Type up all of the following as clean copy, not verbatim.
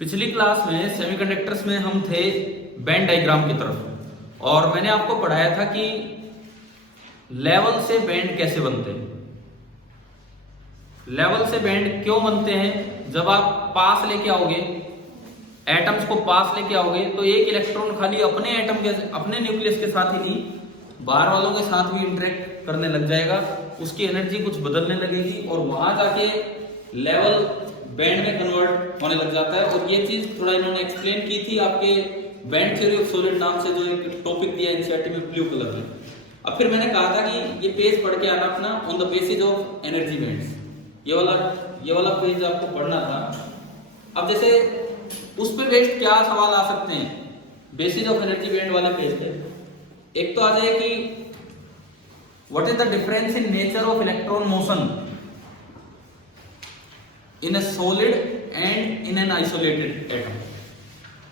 पिछली क्लास में सेमीकंडक्टर्स में हम थे बैंड डायग्राम की तरफ और मैंने आपको पढ़ाया था कि लेवल से बैंड कैसे बनते हैं। लेवल से बैंड क्यों बनते हैं? जब आप पास लेके आओगे, एटम्स को पास लेके आओगे तो एक इलेक्ट्रॉन खाली अपने एटम के अपने न्यूक्लियस के साथ ही नहीं, बाहर वालों के साथ भी इंटरेक्ट करने लग जाएगा, उसकी एनर्जी कुछ बदलने लगेगी और वहां जाके लेवल बैंड में कन्वर्ट होने लग जाता है। और ये चीज थोड़ा इन्होंने एक्सप्लेन की थी आपके बैंड थ्योरी ऑफ सॉलिड नाम से जो एक टॉपिक दिया एनसीईआरटी में ब्लू कलर में। अब फिर मैंने कहा था कि ये पेज पढ़ के आना अपना on the basis of energy bands, ये वाला पेज आपको पढ़ना था। अब जैसे उस पे बेस्ड क्या सवाल आ सकते हैं बेसिस ऑफ एनर्जी बैंड वाले पेज पे? एक तो आ जाए कि what is the difference in nature of electron motion in a solid and in an isolated atom.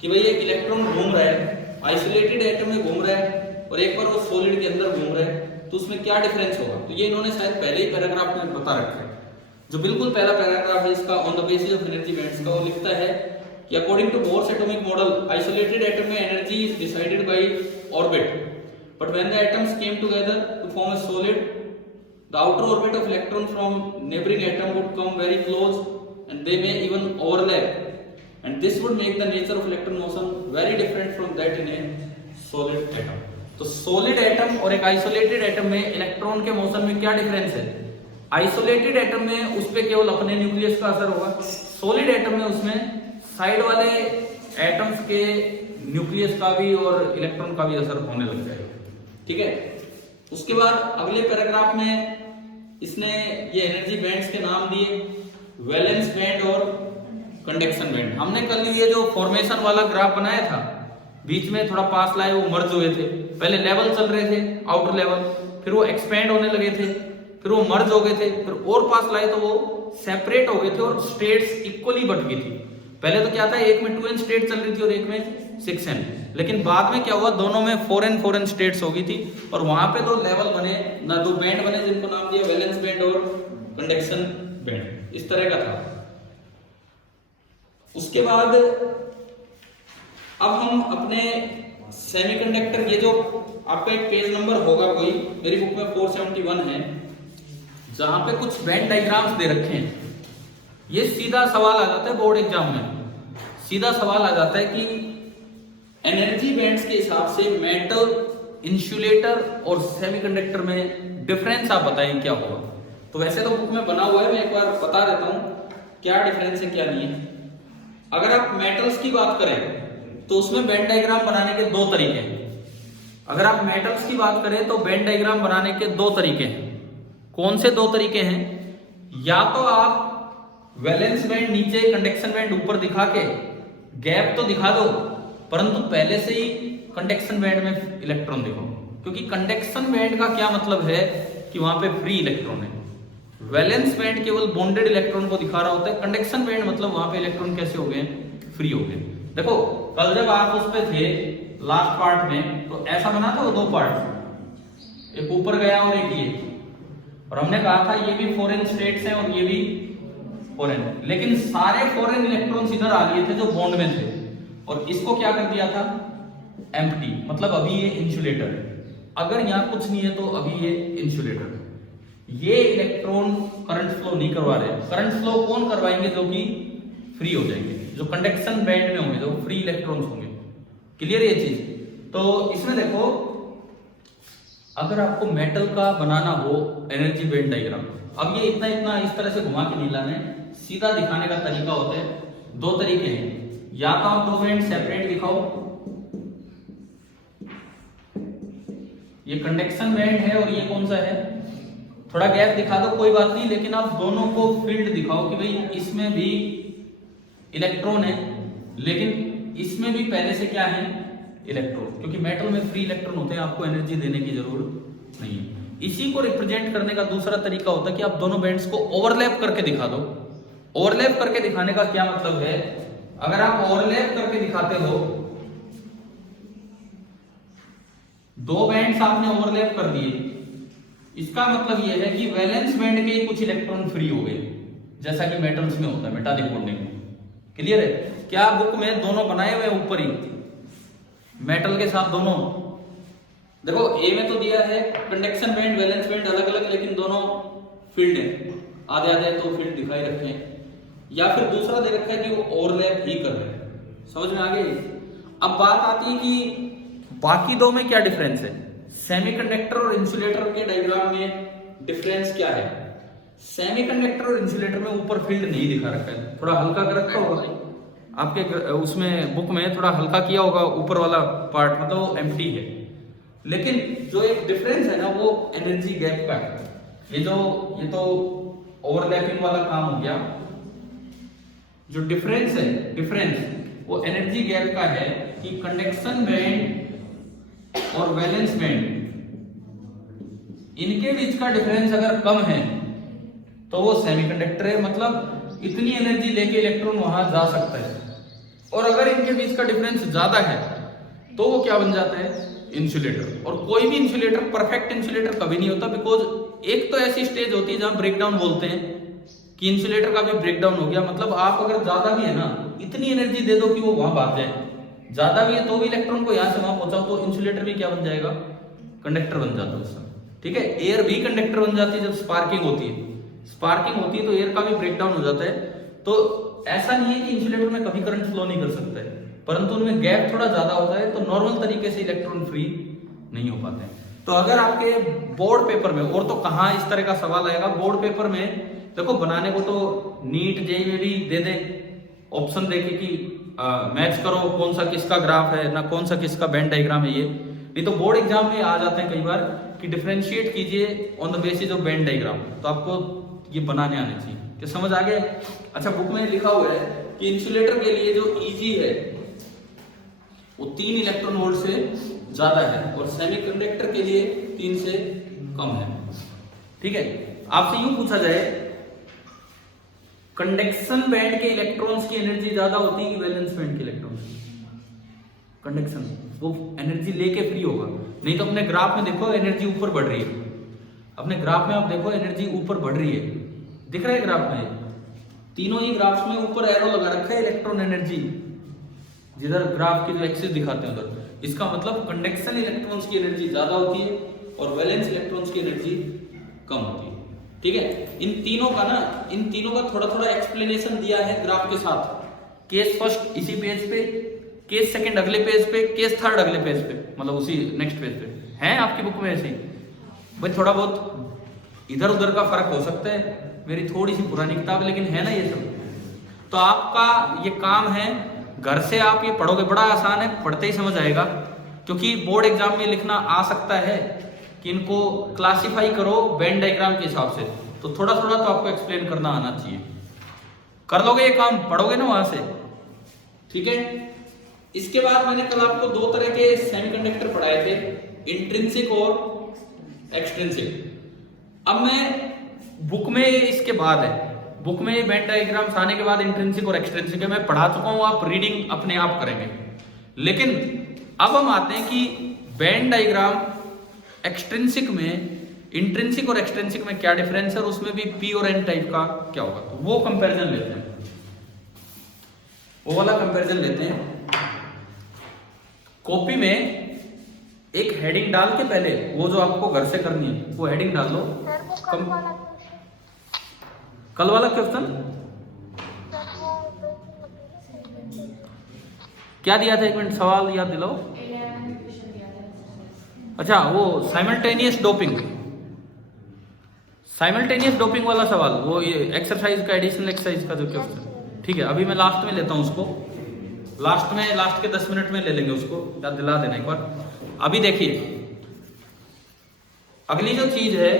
कि भाई एक इलेक्ट्रॉन घूम रहा है, आइसोलेटेड एटम में घूम रहा है और एक बार वो सॉलिड के अंदर घूम रहा है, तो उसमें क्या डिफरेंस होगा? तो ये इन्होंने शायद पहले ही पैराग्राफ में बता रखा है। जो बिल्कुल पहला पैराग्राफ है इसका on the basis of energy bands का, वो लिखता है कि according to Bohr's atomic model isolated atom में energy is decided by orbit, but when the atoms came together to form a solid, the outer orbit of electron from neighboring atom would come very close and they may even overlap, and this would make the nature of electron motion very different from that in a solid atom. तो solid atom और एक isolated atom में electron के motion में क्या difference है? Isolated atom में उस पे केवल अपने न्यूक्लियस का असर होगा, सॉलिड एटम में उसमें साइड वाले एटम्स के न्यूक्लियस का भी और इलेक्ट्रॉन का भी असर होने लग जाएगा। ठीक है, उसके बाद अगले पैराग्राफ में इसने ये एनर्जी बैंड्स के नाम दिए, वैलेंस बैंड और कंडक्शन बैंड। हमने कल ये जो फॉर्मेशन वाला ग्राफ बनाया था, बीच में थोड़ा पास लाए वो मर्ज हुए थे, पहले लेवल चल रहे थे आउटर लेवल, फिर वो एक्सपेंड होने लगे थे, फिर वो मर्ज हो गए थे, फिर और पास लाए तो वो सेपरेट हो गए थे और स्टेट्स इक्वली बट गई थी। पहले तो क्या था, एक में 2n स्टेट चल रही थी और एक में 6n, लेकिन बाद में क्या हुआ, दोनों में 4n स्टेट्स हो गई थी और वहां पे दो लेवल बने ना, दो बैंड बने जिनको नाम दिया वैलेंस बैंड और कंडक्शन बैंड। इस तरह का था। उसके बाद अब हम अपने सेमीकंडक्टर, ये जो आपका एक पेज नंबर होगा कोई, मेरी बुक में 471 है, जहां पे कुछ बैंड डायग्राम्स दे रखे हैं। ये सीधा सवाल आ जाता है बोर्ड एग्जाम में, सीधा सवाल आ जाता है कि एनर्जी बैंड्स के हिसाब से मेटल, इंसुलेटर और सेमीकंडक्टर में डिफरेंस आप बताएं क्या होगा। तो वैसे तो बुक में बना हुआ है, मैं एक बार बता देता हूं क्या डिफरेंस है क्या नहीं है। अगर आप मेटल्स की बात करें तो उसमें बैंड डायग्राम बनाने के दो तरीके हैं। अगर आप मेटल्स की बात करें तो बैंड डायग्राम बनाने के दो तरीके हैं। कौन से दो तरीके हैं? या तो आप वैलेंस बैंड नीचे, कंडक्शन बैंड ऊपर दिखा के गैप तो दिखा दो, परंतु पहले से ही कंडक्शन बैंड में इलेक्ट्रॉन दिखाओ, क्योंकि कंडक्शन बैंड का क्या मतलब है कि वहां पे फ्री इलेक्ट्रॉन है। वैलेंस बैंड केवल बॉन्डेड इलेक्ट्रॉन को दिखा रहा होता है, कंडक्शन बैंड मतलब वहां पे इलेक्ट्रॉन कैसे हो गए, फ्री हो गए। देखो कल जब आप उस पे थे लास्ट पार्ट में, तो ऐसा बना था वो दो पार्ट, एक ऊपर गया और एक ये, और हमने कहा था ये भी फॉरेन स्टेट्स हैं और ये भी फॉरेन, लेकिन सारे फॉरेन इलेक्ट्रॉन्स इधर आ गए थे जो बॉन्ड में थे, और इसको क्या कर दिया था, एम्प्टी, मतलब अभी ये इंसुलेटर है। अगर यहाँ कुछ नहीं है तो अभी ये इंसुलेटर है। ये इलेक्ट्रॉन करंट फ्लो नहीं करवा रहे, करंट फ्लो कौन करवाएंगे? जो कि फ्री हो जाएंगे, जो कंडक्शन बैंड में होंगे, जो फ्री इलेक्ट्रॉन्स होंगे। क्लियर ये चीज? तो इसमें देखो, अगर आपको मेटल का बनाना हो एनर्जी बैंड डायग्राम, अब ये इतना इतना इस तरह से घुमा के नहीं लाना है, सीधा दिखाने का तरीका होता है। दो तरीके हैं, या तो आप दो बैंड सेपरेट दिखाओ, ये कंडक्शन बैंड है और ये कौन सा है, थोड़ा गैप दिखा दो कोई बात नहीं, लेकिन आप दोनों को फील्ड दिखाओ कि भाई इसमें भी इलेक्ट्रॉन है, लेकिन इसमें भी पहले से क्या है, इलेक्ट्रॉन, क्योंकि मेटल में फ्री इलेक्ट्रॉन होते हैं, आपको एनर्जी देने की जरूरत नहीं है। इसी को रिप्रेजेंट करने का दूसरा तरीका होता है कि आप दोनों बैंड्स को ओवरलैप करके दिखा दो। ओवरलैप करके दिखाने का क्या मतलब है? अगर आप ओवरलैप करके दिखाते हो, दो बैंड्स आपने ओवरलैप कर दिए, इसका मतलब यह है कि वैलेंस बैंड के कुछ इलेक्ट्रॉन फ्री हो गए, जैसा कि मेटल्स में होता है, मेटालिक बॉन्डिंग में। क्लियर है? क्या बुक में दोनों बनाए हुए हैं ऊपर ही मेटल के साथ दोनों? देखो ए में तो दिया है कंडक्शन बैंड वैलेंस बैंड अलग अलग, लेकिन दोनों फील्ड है, आधे आधे तो फील्ड दिखाई रखे हैं, या फिर दूसरा दे रखा है कि वो ओवरलैप ही कर रहे हैं। समझ में आ गई? अब बात आती है कि बाकी दो में क्या डिफरेंस है। सेमीकंडक्टर और इंसुलेटर के डायग्राम में डिफरेंस क्या है? सेमीकंडक्टर और इंसुलेटर में ऊपर फील्ड नहीं दिखा रखा है, थोड़ा हल्का कर रखा होगा आपके उसमें बुक में, थोड़ा हल्का किया होगा ऊपर वाला पार्ट, मतलब वो एम्प्टी है। लेकिन जो एक डिफरेंस है ना वो एनर्जी गैप का है। ये तो ओवरलैपिंग वाला काम हो गया। जो डिफरेंस है, डिफरेंस वो एनर्जी गैप का है कि कंडक्शन बैंड और वैलेंस बैंड, इनके बीच का डिफरेंस अगर कम है तो वो सेमीकंडक्टर है, मतलब इतनी एनर्जी लेके इलेक्ट्रॉन वहां जा सकता है। और अगर इनके बीच का डिफरेंस ज्यादा है तो वो क्या बन जाता है? इंसुलेटर। और कोई भी इंसुलेटर परफेक्ट इंसुलेटर कभी नहीं होता, बिकॉज एक तो ऐसी स्टेज होती है जहां ब्रेकडाउन बोलते हैं कि इंसुलेटर का भी ब्रेकडाउन हो गया, मतलब आप अगर ज्यादा भी है ना, इतनी एनर्जी दे दो कि वो वहां भाग जाए, ज्यादा भी है तो भी इलेक्ट्रॉन को यहां से वहां पहुंचाओ, तो इंसुलेटर भी क्या बन जाएगा? कंडक्टर बन जाता है उस समय। ठीक है, एयर भी कंडक्टर बन जाती है जब स्पार्किंग होती है। स्पार्किंग होती है तो एयर का भी ब्रेकडाउन हो जाता है। तो ऐसा नहीं है कि इंसुलेटर में कभी करंट फ्लो नहीं कर सकता है, परंतु उनमें गैप थोड़ा ज्यादा होता है, तो नॉर्मल तरीके से इलेक्ट्रॉन फ्री नहीं हो पाते हैं। तो अगर आपके बोर्ड पेपर में, और तो कहाँ इस तरह का सवाल आएगा बोर्ड पेपर में, देखो बनाने को तो नीट जेई में भी दे दे ऑप्शन देके कि मैच करो कौन सा किसका ग्राफ है ना, कौन सा किसका बैंड डायग्राम है। ये नहीं तो बोर्ड एग्जाम में आ जाते हैं कई बार कि डिफरेंशिएट कीजिए on the basis of band diagram, तो आपको ये बनाने आने चाहिए। क्या समझ आ गया? अच्छा, बुक में लिखा हुआ है कि इंसुलेटर के लिए जो Eg है वो 3 इलेक्ट्रॉन वोल्ट से ज्यादा है और सेमीकंडक्टर के लिए 3 से कम है। ठीक है, आपसे यूं पूछा जाए कंडक्शन बैंड के इलेक्ट्रॉन्स की एनर्जी ज्यादा होती है कि वैलेंस बैंड के इलेक्ट्रॉन्स? कंडक्शन वो एनर्जी लेके फ्री होगा, नहीं तो अपने ग्राफ में देखो एनर्जी ऊपर बढ़ रही है। अपने ग्राफ में आप देखो एनर्जी ऊपर बढ़ रही है, दिख रहा है ग्राफ में? तीनों ही ग्राफ्स में ऊपर एरो लगा रखा है इलेक्ट्रॉन एनर्जी, जिधर ग्राफ की जो एक्सिस दिखाते हैं उधर। इसका मतलब कंडक्शन इलेक्ट्रॉन्स की एनर्जी ज्यादा होती है और वैलेंस इलेक्ट्रॉन्स की एनर्जी कम होती है। ठीक है, इन तीनों का थोड़ा थोड़ा एक्सप्लेनेशन दिया है ग्राफ के साथ। केस फर्स्ट इसी पेज पे, केस सेकंड अगले पेज पे, केस थर्ड अगले पेज पे, मतलब उसी नेक्स्ट पेज पे है आपकी बुक में ऐसी। भाई थोड़ा बहुत इधर उधर का फर्क हो सकता है, मेरी थोड़ी सी पुरानी किताब, लेकिन है ना ये सब। तो आपका ये काम है, घर से आप ये पढ़ोगे, बड़ा आसान है, पढ़ते ही समझ आएगा। क्योंकि बोर्ड एग्जाम में लिखना आ सकता है कि इनको क्लासिफाई करो बैंड डायग्राम के हिसाब से, तो थोड़ा थोड़ा तो आपको एक्सप्लेन करना आना चाहिए। कर लोगे ये काम, पढ़ोगे ना वहां से? ठीक है, इसके बाद मैंने कल आपको 2 तरह के सेमीकंडक्टर पढ़ाए थे, इंट्रिंसिक और एक्सट्रिंसिक। अब मैं बुक में इसके बाद है, बुक में बैंड डायग्राम्स आने के बाद इंट्रिंसिक और एक्सट्रिंसिक है, मैं पढ़ा चुका हूं, आप रीडिंग अपने आप करेंगे। लेकिन अब हम आते हैं कि बैंड डायग्राम एक्सट्रिंसिक में, इंट्रिंसिक और एक्सट्रिंसिक में क्या डिफरेंस है और उसमें भी पी और एन टाइप का क्या होगा, तो वो कंपैरिजन लेते हैं, वो वाला कंपैरिजन लेते हैं। कॉपी में एक हेडिंग डाल के पहले, वो जो आपको घर से करनी है वो हेडिंग डाल लो। कल वाला क्वेश्चन क्या दिया था? 1 मिनट, सवाल याद दिलाओ। अच्छा, वो साइमल्टेनियस डोपिंग, साइमल्टेनियस डोपिंग वाला सवाल, वो ये एक्सरसाइज का, एडिशनल एक्सरसाइज का जो क्वेश्चन। ठीक है, अभी मैं लास्ट में लेता हूं उसको, लास्ट के 10 मिनट में ले लेंगे उसको, याद दिला देना एक बार। अभी देखिए अगली जो चीज है,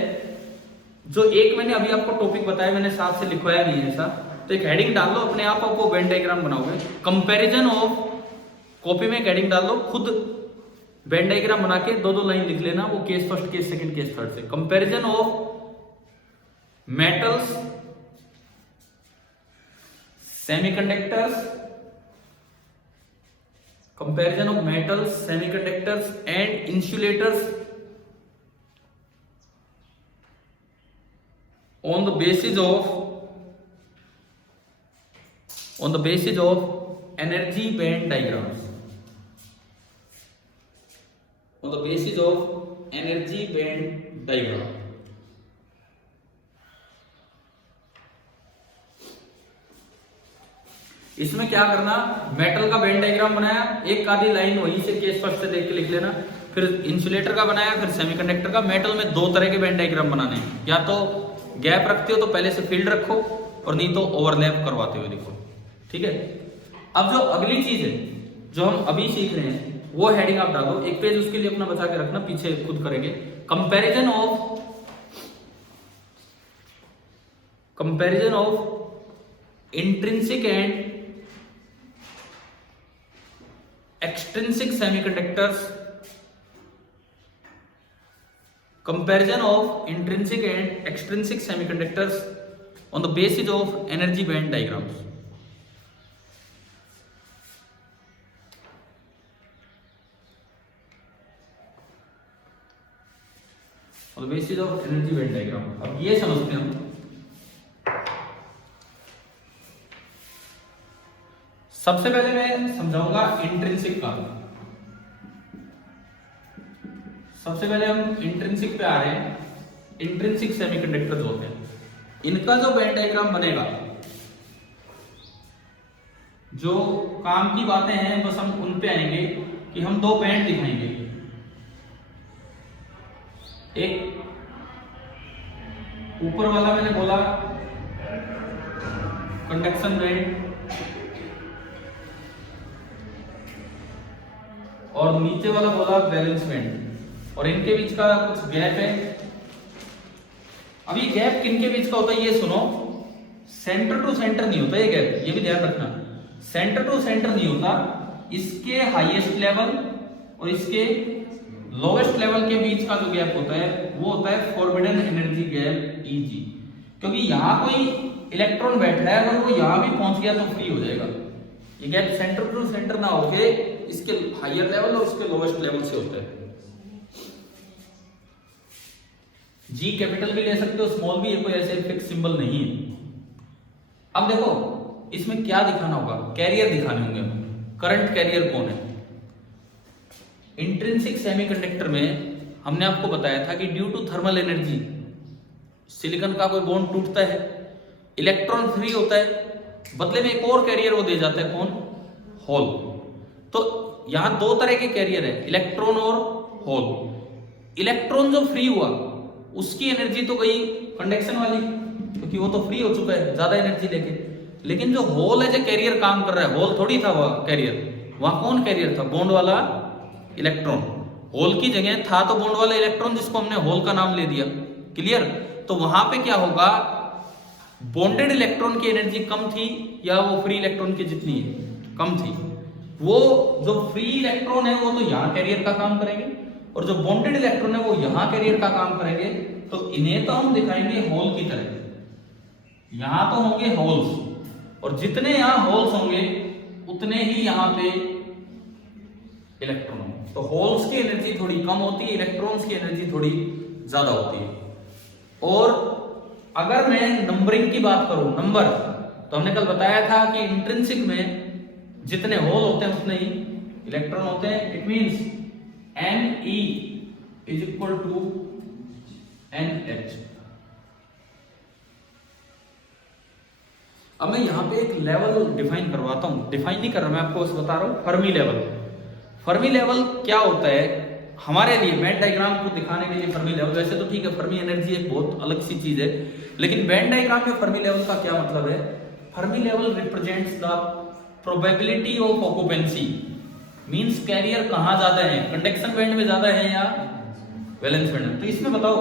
जो एक मैंने अभी आपको टॉपिक बताया, मैंने साथ से लिखवाया नहीं है ऐसा, तो एक हेडिंग डाल लो, अपने आप आपको बैंड डायग्राम बनाओगे। कंपैरिजन ऑफ, कॉपी में एक हेडिंग डाल लो, खुद बैंड डायग्राम बना के 2-2 लाइन लिख लेना, वो case first, case second, case third से। Comparison of metals, semiconductors, comparison of metals, semiconductors and insulators on the basis of on the basis of energy band diagrams. On the basis of energy band diagram. इसमें क्या करना, metal का band diagram बनाया, एक आधी line वहीं से case first से देख के लिख लेना, फिर इंसुलेटर का बनाया, फिर सेमीकंडक्टर का। मेटल में दो तरह के बैंड डायग्राम बनाने हैं, या तो गैप रखते हो तो पहले से फील्ड रखो, और नहीं तो ओवरलैप करवाते हुए देखो, ठीक है। अब जो अगली चीज है जो हम अभी सीख रहे हैं वो हेडिंग आप डालो, एक पेज उसके लिए अपना बचा के रखना, पीछे खुद करेंगे। Comparison of intrinsic and extrinsic semiconductors, comparison of intrinsic and extrinsic semiconductors on the basis of energy band diagrams. On the basis of energy band diagram. अब ये समझते हैं हम, सबसे पहले मैं समझाऊंगा इंट्रिंसिक का। सबसे पहले हम इंट्रिंसिक पे आ रहे हैं। इंट्रिंसिक सेमीकंडक्टर्स होते हैं, इनका जो बैंड डायग्राम बनेगा, जो काम की बातें हैं बस हम उन पे आएंगे कि हम दो बैंड दिखाएंगे। एक ऊपर वाला मैंने बोला कंडक्शन बैंड, और नीचे वाला बोला बैलेंस बैंड, और इनके बीच का कुछ गैप है। अब ये गैप किनके बीच का होता है ये सुनो, सेंटर टू सेंटर नहीं होता ये गैप, ये भी ध्यान रखना। सेंटर टू सेंटर नहीं होता, इसके हाईएस्ट लेवल और इसके लोवेस्ट लेवल के बीच का जो गैप होता है वो होता है फॉरबिडन एनर्जी गैप Eg, क्योंकि यहां कोई इलेक्ट्रॉन बैठ रहा है, अगर वो यहां भी पहुंच गया तो फ्री हो जाएगा। ये गैप सेंटर टू सेंटर ना होके इसके हायर लेवल और उसके लोवेस्ट लेवल से होता है। जी कैपिटल भी ले सकते हो, स्मॉल भी, ये कोई ऐसे फिक्स सिंबल नहीं है। अब देखो इसमें क्या दिखाना होगा, कैरियर दिखाने होंगे। करंट कैरियर कौन है? इंट्रिंसिक सेमीकंडक्टर में हमने आपको बताया था कि due to thermal energy silicon का कोई बॉन्ड टूटता है, इलेक्ट्रॉन फ्री होता है, बदले में एक और कैरियर वो दे जाता है, कौन? होल। तो यहां दो तरह के कैरियर है, इलेक्ट्रॉन और होल। इलेक्ट्रॉन जो फ्री हुआ उसकी एनर्जी तो गई कंडक्शन वाली, क्योंकि वो तो फ्री हो चुका है ज्यादा एनर्जी लेके। लेकिन जो होल है, जो कैरियर काम कर रहा है, होल थोड़ी था वह कैरियर, वहां कौन कैरियर था? बॉन्ड वाला इलेक्ट्रॉन। होल की जगह था तो बॉन्ड वाला इलेक्ट्रॉन, जिसको हमने होल का नाम ले दिया। क्लियर? तो वहां पे क्या होगा, बॉन्डेड इलेक्ट्रॉन की एनर्जी कम थी या वो फ्री इलेक्ट्रॉन की जितनी है कम थी। वो जो फ्री इलेक्ट्रॉन है वो तो यहाँ कैरियर का काम करेंगे, और जो बॉन्डेड इलेक्ट्रॉन है वो यहाँ कैरियर का काम करेंगे। तो इन्हें तो हम दिखाएंगे होल की तरह। यहाँ तो होंगे होल्स, और जितने यहाँ होल्स होंगे उतने ही यहाँ पे इलेक्ट्रॉन होंगे। तो होल्स की एनर्जी थोड़ी कम होती है, इलेक्ट्रॉन्स की एनर्जी थोड़ी ज्यादा होती है। और अगर मैं नंबरिंग की बात करूं, नंबर, तो हमने कल बताया था कि इंट्रिंसिक में जितने होल होते हैं उतने ही इलेक्ट्रॉन होते हैं। It means Ne is equal to NH। अब मैं यहां पे एक लेवल डिफाइन करवाता हूं, डिफाइन नहीं कर रहा मैं आपको, बस बता रहा हूं। Fermi level. फर्मी लेवल क्या होता है हमारे लिए, बैंड डायग्राम को दिखाने के लिए फर्मी लेवल। वैसे तो ठीक है, फर्मी एनर्जी एक बहुत अलग सी चीज है, लेकिन बैंड डायग्राम में फर्मी लेवल का क्या मतलब है? Fermi level represents the probability of occupancy, means carrier कहां ज्यादा है, कंडक्शन बैंड में ज्यादा है या वैलेंस बैंड में। तो इसमें बताओ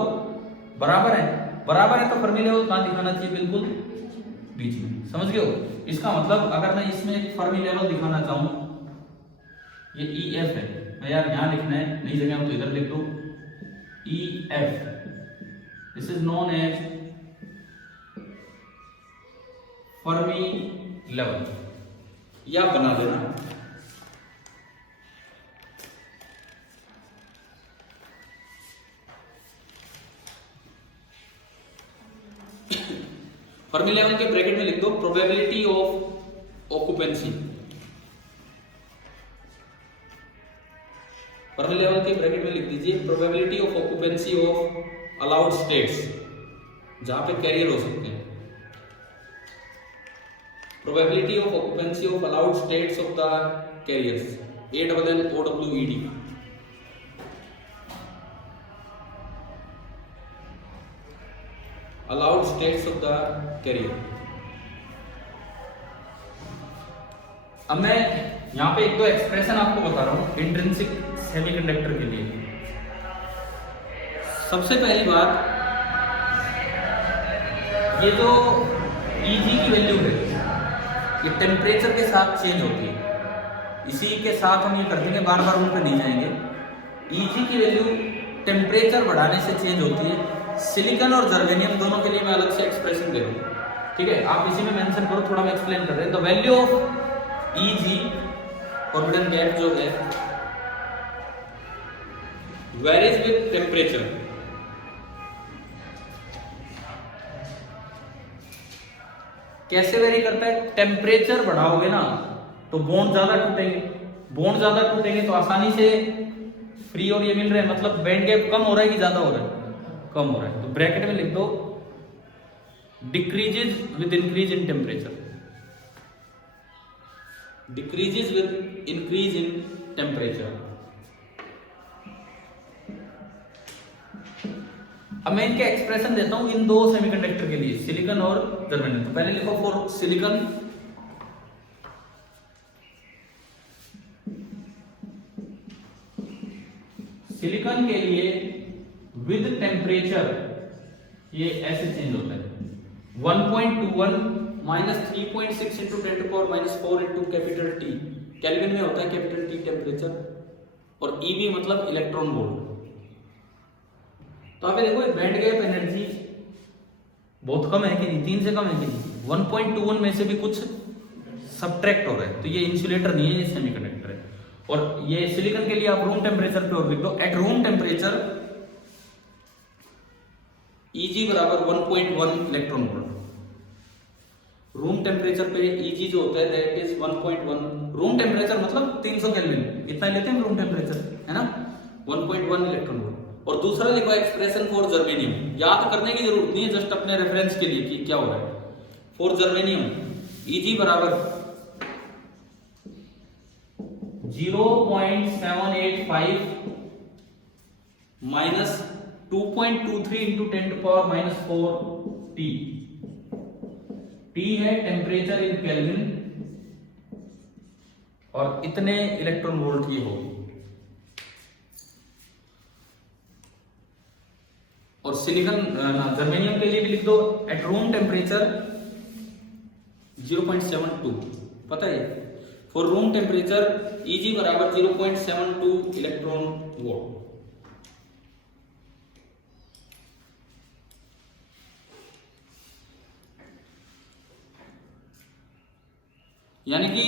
बराबर है, बराबर है तो फर्मी लेवल कहां दिखाना चाहिए? बिल्कुल बीच में। समझ गए हो? इसका मतलब अगर मैं इसमें एक फर्मी लेवल दिखाना चाहूं, ये EF है, मैं यार यहां लिखना है, नई जगह तो इधर लिख दो EF। This is known as Fermi level, या बना देना। फर्मी लेवल के ब्रैकेट में लिख दो probability of occupancy, Fermi level के ब्रैकेट में लिख दीजिए probability of occupancy of allowed states, जहां पे कैरियर हो सकते हैं, probability of occupancy of allowed states of the carriers, ALLOWED, allowed states of the carrier. अब मैं यहां पे एक दो एक्सप्रेशन आपको बता रहा हूं इंट्रिंसिक सेमीकंडक्टर के लिए। सबसे पहली बात, ये जो Eg की वैल्यू है ये टेम्परेचर के साथ चेंज होती है, इसी के साथ हम ये कर देंगे, बार बार उन पर नहीं जाएंगे। Eg की वैल्यू टेम्परेचर बढ़ाने से चेंज होती है। सिलिकॉन और जर्मेनियम दोनों के लिए मैं अलग से एक्सप्रेशन दे रहा हूं, ठीक है, आप इसी में मेंशन करो, थोड़ा मैं एक्सप्लेन कर रहे हैं। The value of Eg forbidden gas जो है वेरीज विद टेम्परेचर, कैसे वेरी करता है? टेम्परेचर बढ़ाओगे ना तो बॉन्ड ज्यादा टूटेंगे, बॉन्ड ज्यादा टूटेंगे तो आसानी से फ्री और ये मिल रहे हैं, मतलब बैंड गैप कम हो रहा है कि ज्यादा हो रहा है? कम हो रहा है। तो ब्रैकेट में लिख दो decreases with increase in temperature, decreases with increase in temperature. अब मैं इनके एक्सप्रेशन देता हूं इन दो सेमीकंडक्टर के लिए, सिलिकॉन और जर्मेनियम। तो पहले लिखो फॉर सिलिकॉन, सिलिकॉन के लिए विद टेम्परेचर ये ऐसे चेंज होता है, 1.21 minus 3.6 into 10⁻⁻⁴ into capital T, kelvin में होता है कैपिटल T टेम्परेचर, और EV मतलब इलेक्ट्रॉन वोल्ट। तो आप देखो बैंड गैप एनर्जी बहुत कम है कि नहीं, 3 से कम है कि नहीं, 1.21 में से भी कुछ सब्ट्रैक्ट हो रहा है, तो ये इंसुलेटर नहीं है, ये सेमीकंडक्टर है। और ये सिलिकॉन के लिए आप रूम टेम्परेचर पे और लिख दो, एट रूम टेम्परेचर Eg बराबर 1.1 इलेक्ट्रॉन वोल्ट। रूम टेम्परेचर पे Eg जो होता है दैट इज 1.1, रूम टेम्परेचर मतलब 300 केल्विन, इतना लेते हैं रूम टेम्परेचर, है ना, 1.1 इलेक्ट्रॉन वोल्ट। और दूसरा लिखो एक्सप्रेशन फॉर जर्मेनियम, याद करने की जरूरत नहीं है, जस्ट अपने रेफरेंस के लिए कि क्या हो रहा है। फॉर जर्मेनियम Eg बराबर 0.785 माइनस 2.23 इंटू 10⁻⁴ T, T है टेम्परेचर इन केल्विन, और इतने इलेक्ट्रॉन वोल्ट ये होगी। और सिलिकॉन जर्मेनियम के लिए भी लिख दो एट रूम टेम्परेचर 0.72, पता है, फॉर रूम टेम्परेचर Eg बराबर 0.72 इलेक्ट्रॉन वोल्ट। यानी कि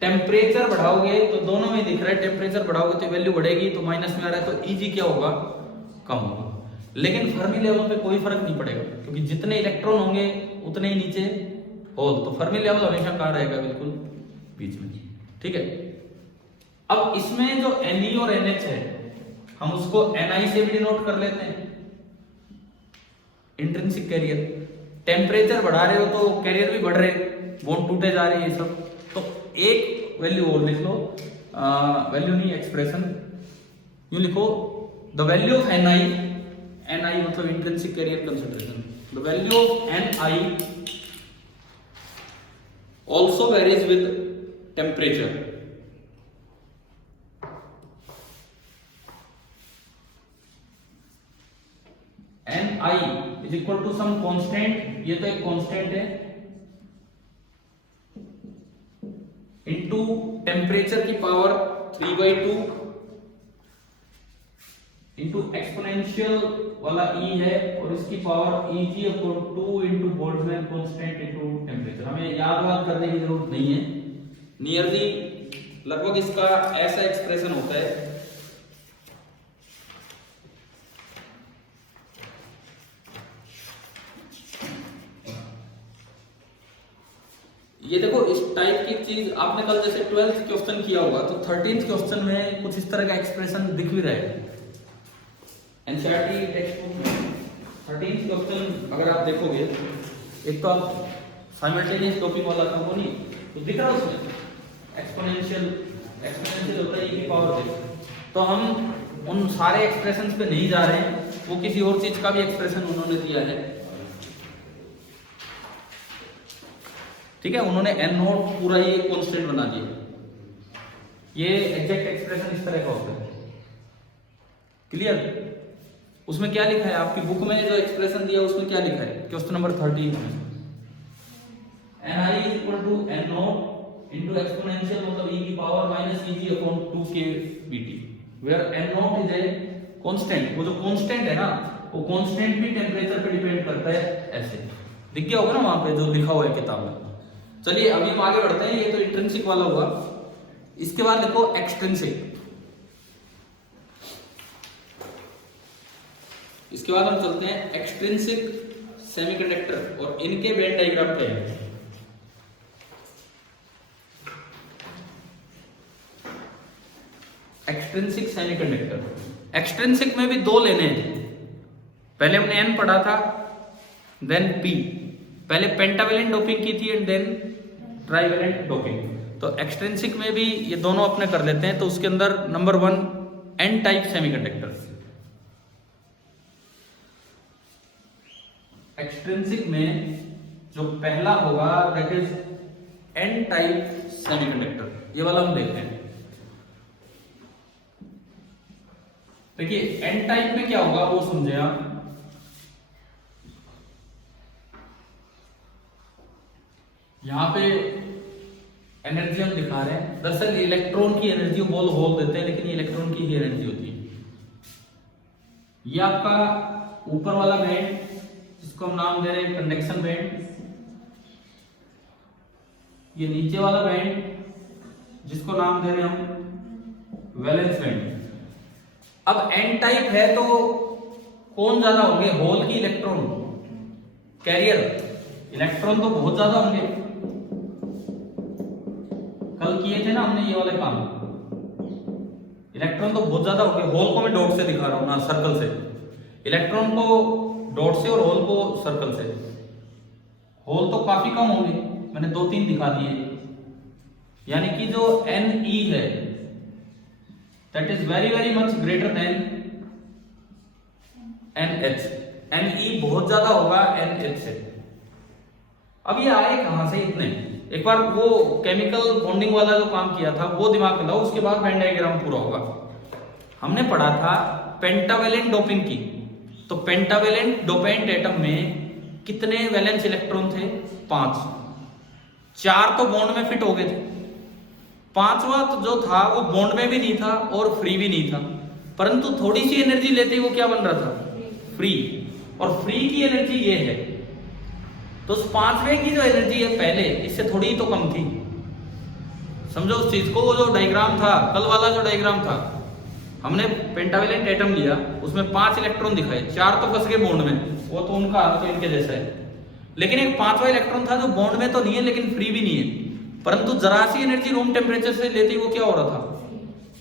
टेम्परेचर बढ़ाओगे तो दोनों में दिख रहा है, टेम्परेचर बढ़ाओगे तो वैल्यू बढ़ेगी, तो माइनस में आ रहा है, तो Eg क्या होगा? कम होगा। लेकिन फर्मी लेवल पे कोई फर्क नहीं पड़ेगा, क्योंकि जितने इलेक्ट्रॉन होंगे उतने ही नीचे होल, तो फर्मी लेवल हमेशा कहां रहेगा? बिल्कुल बीच में, ठीक है। अब इसमें जो Ne और NH है हम उसको Ni से भी डिनोट कर लेते हैं, इंट्रिंसिक कैरियर। टेम्परेचर बढ़ा रहे हो तो कैरियर भी बढ़ रहे, बॉन्ड टूटे जा रहे हैं, ये सब। तो एक वैल्यू और लिख लो, वैल्यू नहीं एक्सप्रेशन, यूं लिखो द वैल्यू ऑफ Ni मतलब intrinsic carrier concentration, the value of Ni also varies with temperature। Ni is equal to some constant, ये तो एक कांस्टेंट है, इनटू टेम्परेचर की पावर 3/2 इंटू एक्सपोनेंशियल वाला E है, और इसकी power Eg upon 2 into Boltzmann constant into temperature. हमें याद करने की जरूरत नहीं है, नियरली लगभग इसका ऐसा एक्सप्रेशन होता है। ये देखो इस टाइप चीज आपने कल जैसे 12th क्वेश्चन किया होगा तो 13th क्वेश्चन में कुछ इस तरह का एक्सप्रेशन दिख भी रहा है एनसीईआरटी टेक्स्ट बुक में। 13th क्वेश्चन अगर आप देखोगे, एक तो आप साइमल्टेनियस डोपिंग वाला था वो नहीं तो दिख रहा है उसमें एक्सपोनेंशियल होता है e की पावर से। तो हम उन सारे एक्सप्रेशंस पे नहीं जा रहे हैं, वो किसी और चीज का भी एक्सप्रेशन उन्होंने दिया है, ठीक है। उन्होंने n नॉट पूरा ये कांस्टेंट बना दिया। ये एग्जैक्ट एक्सप्रेशन इस तरह का होता है, क्लियर। उसमें क्या लिखा है आपकी बुक में जो एक्सप्रेशन दिया उसमें क्या लिखा है क्वेश्चन नंबर 13 में, ni equal to n not into exponential मतलब e की power minus eg upon 2k dt, where n not is a constant. वो जो कांस्टेंट है ना वो कांस्टेंट भी टेंपरेचर पे डिपेंड करता है, ऐसे दिख गया होगा ना वहां पे जो लिखा हुआ है किताब में। चलिए अभी हम आगे बढ़ते हैं, ये तो इंट्रिंसिक वाला हुआ। इसके बाद देखो एक्सट्रिंसिक, इसके बाद हम चलते हैं एक्सट्रिंसिक सेमीकंडक्टर और इनके वेन डायग्राम पे है। एक्सट्रिंसिक सेमीकंडक्टर, एक्सट्रिंसिक में भी दो लेने हैं। पहले हमने n पढ़ा था, देन p, पहले पेंटावेलेंट डोपिंग की थी एंड देन ट्राइवेलेंट डोपिंग। तो एक्सट्रिंसिक में भी ये दोनों अपने कर लेते हैं। तो उसके अंदर number 1 n type semiconductor. Extrinsic में जो पहला होगा that is n type semiconductor, ये वाला हम देखते हैं। देखिए n टाइप में क्या होगा वो समझे आप। यहां पे एनर्जी हम दिखा रहे हैं, दरअसल इलेक्ट्रॉन की एनर्जी बोल होल देते हैं लेकिन ये इलेक्ट्रॉन की ही एनर्जी होती है। ये आपका ऊपर वाला बैंड जिसको हम नाम दे रहे हैं कंडक्शन बैंड, ये नीचे वाला बैंड जिसको नाम दे रहे हैं हम वैलेंस बैंड। अब एन टाइप है तो कौन ज्यादा होंगे, होल की इलेक्ट्रॉन, कैरियर। इलेक्ट्रॉन तो बहुत ज्यादा होंगे, कल किए थे ना हमने ये वाले काम। इलेक्ट्रॉन तो बहुत ज्यादा होंगे, होल को मैं डॉट से दिखा रहा हूं ना सर्कल से, इलेक्ट्रॉन को डॉट से और होल को सर्कल से। होल तो काफी कम होंगे, मैंने 2-3 दिखा दिए। यानी कि जो Ne है that is very very much greater than NH। Ne बहुत ज्यादा होगा NH से। अब ये आए कहां से इतने, एक बार वो केमिकल बॉन्डिंग वाला जो काम किया था वो दिमाग में लाओ, उसके बाद वेन डायग्राम पूरा होगा। हमने पढ़ा था पेंटावेलेंट डोपिंग की, तो पेंटावेलेंट डोपेंट एटम में कितने वैलेंस इलेक्ट्रॉन थे, 5। 4 तो बॉन्ड में फिट हो गए थे, 5वां तो जो था वो बॉन्ड में भी नहीं था और फ्री भी नहीं था, परंतु थोड़ी सी एनर्जी लेते ही वो क्या बन रहा था, फ्री। और फ्री की एनर्जी ये है, तो उस 5वें की जो एनर्जी है पहले इससे थोड़ी तो कम थी। समझो उस चीज को, वो जो डायग्राम था कल वाला जो डायग्राम था, हमने पेंटावेलेंट एटम लिया, उसमें 5 इलेक्ट्रॉन दिखाए, 4 तो फंस गए बॉन्ड में, वो तो उनका तो इनके जैसा है। लेकिन एक 5वां इलेक्ट्रॉन था जो बॉन्ड में तो नहीं है लेकिन फ्री भी नहीं है, परंतु जरा सी एनर्जी रूम टेम्परेचर से लेते ही वो क्या हो रहा था,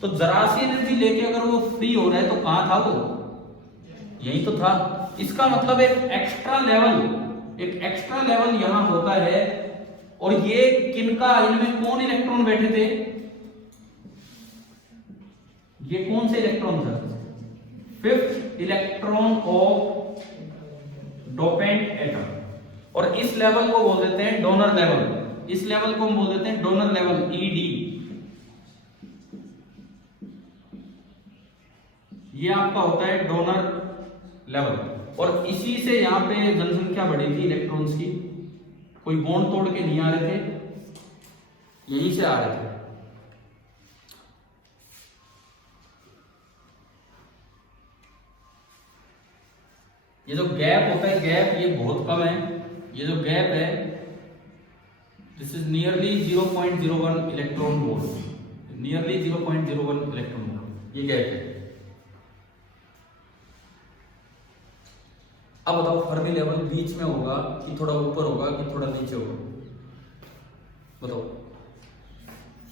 तो जरा सी एनर्जी लेके अगर वो फ्री हो रहा है तो कहां था वो, यही तो था। इसका मतलब एक एक्स्ट्रा लेवल यहां होता है। और ये किनका, इनमें कौन इलेक्ट्रॉन बैठे थे, ये कौन से इलेक्ट्रॉन था, 5th electron of dopant atom. और इस लेवल को बोल देते हैं डोनर लेवल, इस लेवल को हम बोल देते हैं डोनर लेवल ED। ये आपका होता है डोनर लेवल। और इसी से यहां पे जनसंख्या बढ़ी थी इलेक्ट्रॉन्स की, कोई बॉन्ड तोड़ के नहीं आ रहे थे, यहीं से आ रहे थे। ये जो गैप होता है, गैप ये बहुत कम है, ये जो गैप है this is nearly 0.01 electron volt, nearly 0.01 electron volt ये गैप है। अब बताओ फर्मी लेवल बीच में होगा कि थोड़ा ऊपर होगा कि थोड़ा नीचे होगा, बताओ।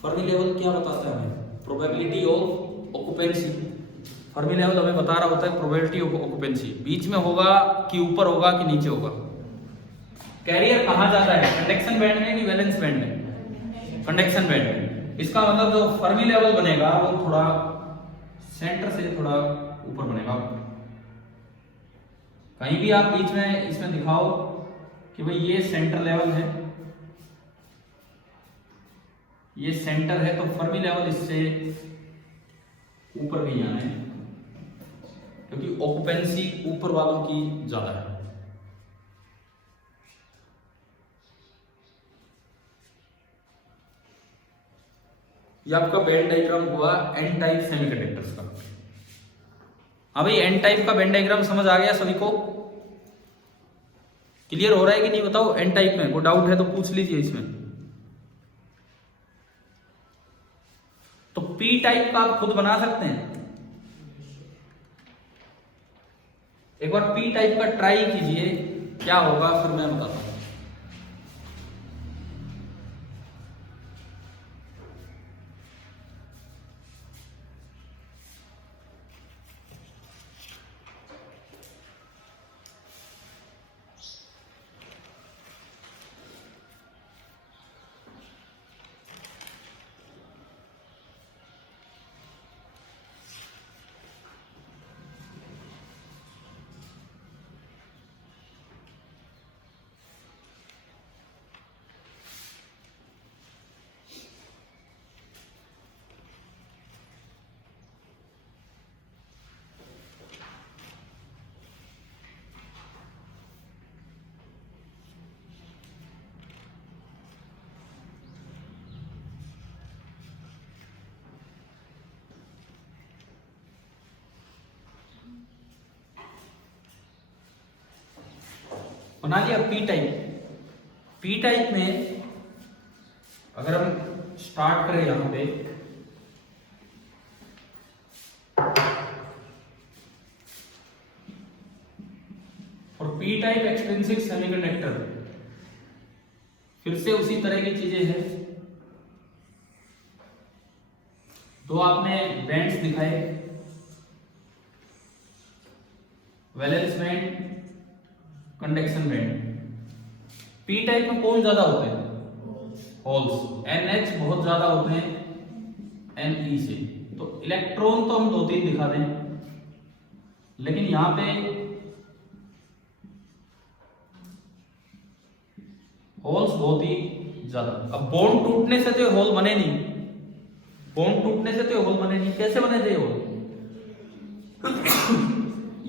फर्मी लेवल क्या बताता है हमें? Probability of occupancy. Fermi level हमें बता रहा होता है प्रोबेबिलिटी ऑफ ऑक्यूपेंसी, बीच में होगा कि ऊपर होगा कि नीचे होगा। कैरियर कहाँ जाता है, कंडक्शन बैंड में कि वैलेंस बैंड में? कंडक्शन बैंड में। इसका मतलब जो फर्मी लेवल बनेगा वो थोड़ा सेंटर से थोड़ा ऊपर बनेगा। कहीं भी आप बीच में इसमें दिखाओ कि भाई ये सेंटर लेवल है, ये सेंटर है, तो फर्मी लेवल इससे ऊपर नहीं आना है क्योंकि ऑक्यूपेंसी ऊपर वालों की ज्यादा है। ये आपका बैंड डायग्राम हुआ एन टाइप सेमीकंडक्टर्स का। हाँ भाई, एन टाइप का बैंड डायग्राम समझ आ गया सभी को? क्लियर हो रहा है कि नहीं बताओ? एन टाइप में कोई डाउट है तो पूछ लीजिए इसमें। तो पी टाइप का आप खुद बना सकते हैं। एक बार पी टाइप का ट्राई कीजिए, क्या होगा फिर मैं बताता हूं। बना लिया पी टाइप। पी टाइप में अगर हम स्टार्ट करें यहां पे, और पी टाइप एक्सट्रिंसिक सेमीकंडक्टर, फिर से उसी तरह की चीजें हैं। दो आपने बैंड्स दिखाए, valence band, conduction band. P type में कौन ज्यादा होते हैं? होल्स। NH बहुत ज्यादा होते हैं Ne से। तो इलेक्ट्रॉन तो हम 2-3 दिखा दें, लेकिन यहां पे होल्स बहुत ही ज्यादा। अब बॉन्ड टूटने से तो होल बने नहीं, बॉन्ड टूटने से तो होल बने नहीं। कैसे बने थे होल?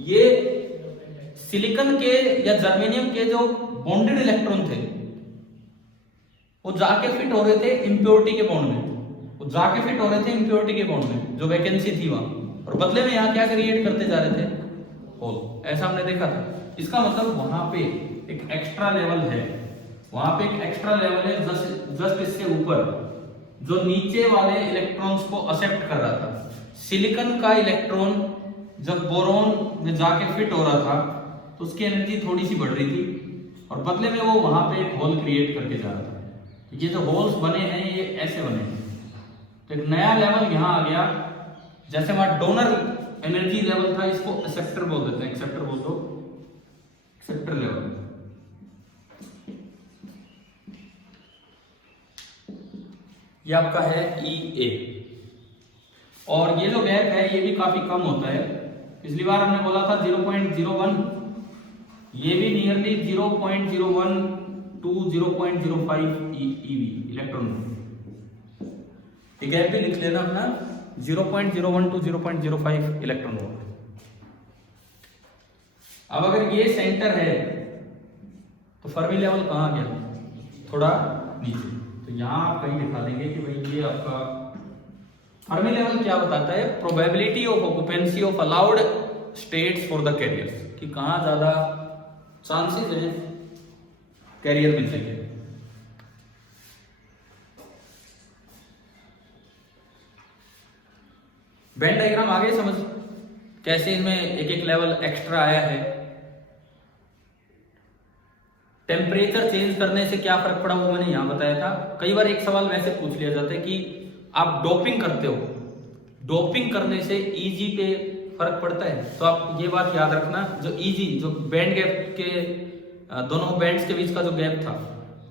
ये सिलिकॉन के या जर्मेनियम के जो बॉन्डेड इलेक्ट्रॉन थे वो जाके फिट हो रहे थे इंप्योरिटी के बॉन्ड में, वो जाके फिट हो रहे थे इंप्योरिटी के बॉन्ड में जो वैकेंसी थी वहां, और बदले में यहाँ क्या क्रिएट करते जा रहे थे? होल। ऐसा हमने देखा था। इसका मतलब वहां पे एक एक्स्ट्रा लेवल है, वहां पे एक एक्स्ट्रा लेवल है जस्ट इससे ऊपर, जो नीचे वाले इलेक्ट्रॉन्स को एक्सेप्ट कर रहा था। सिलिकॉन का इलेक्ट्रॉन जब बोरॉन में जाके फिट हो रहा था तो उसकी एनर्जी थोड़ी सी बढ़ रही थी, और बदले में वो वहां पे एक होल क्रिएट करके जा रहा था। ये जो होल्स बने हैं ये ऐसे बने हैं। तो एक नया लेवल यहां आ गया, जैसे वहां डोनर एनर्जी लेवल था, इसको एक्सेप्टर बोल देते हैं। एक्सेप्टर बोल दो, एक्सेप्टर लेवल। ये आपका है EA, और ये जो गैप है ये भी काफी कम होता है। पिछली बार हमने बोला था 0.01, ये भी नियरली 0.01 to 0.05 EV इलेक्ट्रॉन। ये गैप भी लिख लेना अपना, 0.01 to 0.05 इलेक्ट्रॉन वोल्ट। अब अगर ये सेंटर है तो फर्मी लेवल कहाँ गया? थोड़ा नीचे। तो यहां आप कहीं दिखा देंगे कि भाई ये आपका फर्मी लेवल क्या बताता है? Probability of occupancy of allowed states for the carriers, कि कहां ज्यादा चांसेस है कैरियर मिलने के। बैंड डायग्राम आगे समझ कैसे इनमें एक एक लेवल एक्स्ट्रा आया है। टेम्परेचर चेंज करने से क्या फर्क पड़ा वो मैंने यहां बताया था। कई बार एक सवाल वैसे पूछ लिया जाता है कि आप डोपिंग करते हो, डोपिंग करने से ईजी पे फर्क पड़ता है। तो आप ये बात याद रखना, जो ईजी, जो बैंड गैप के दोनों बैंड्स के बीच का जो गैप था,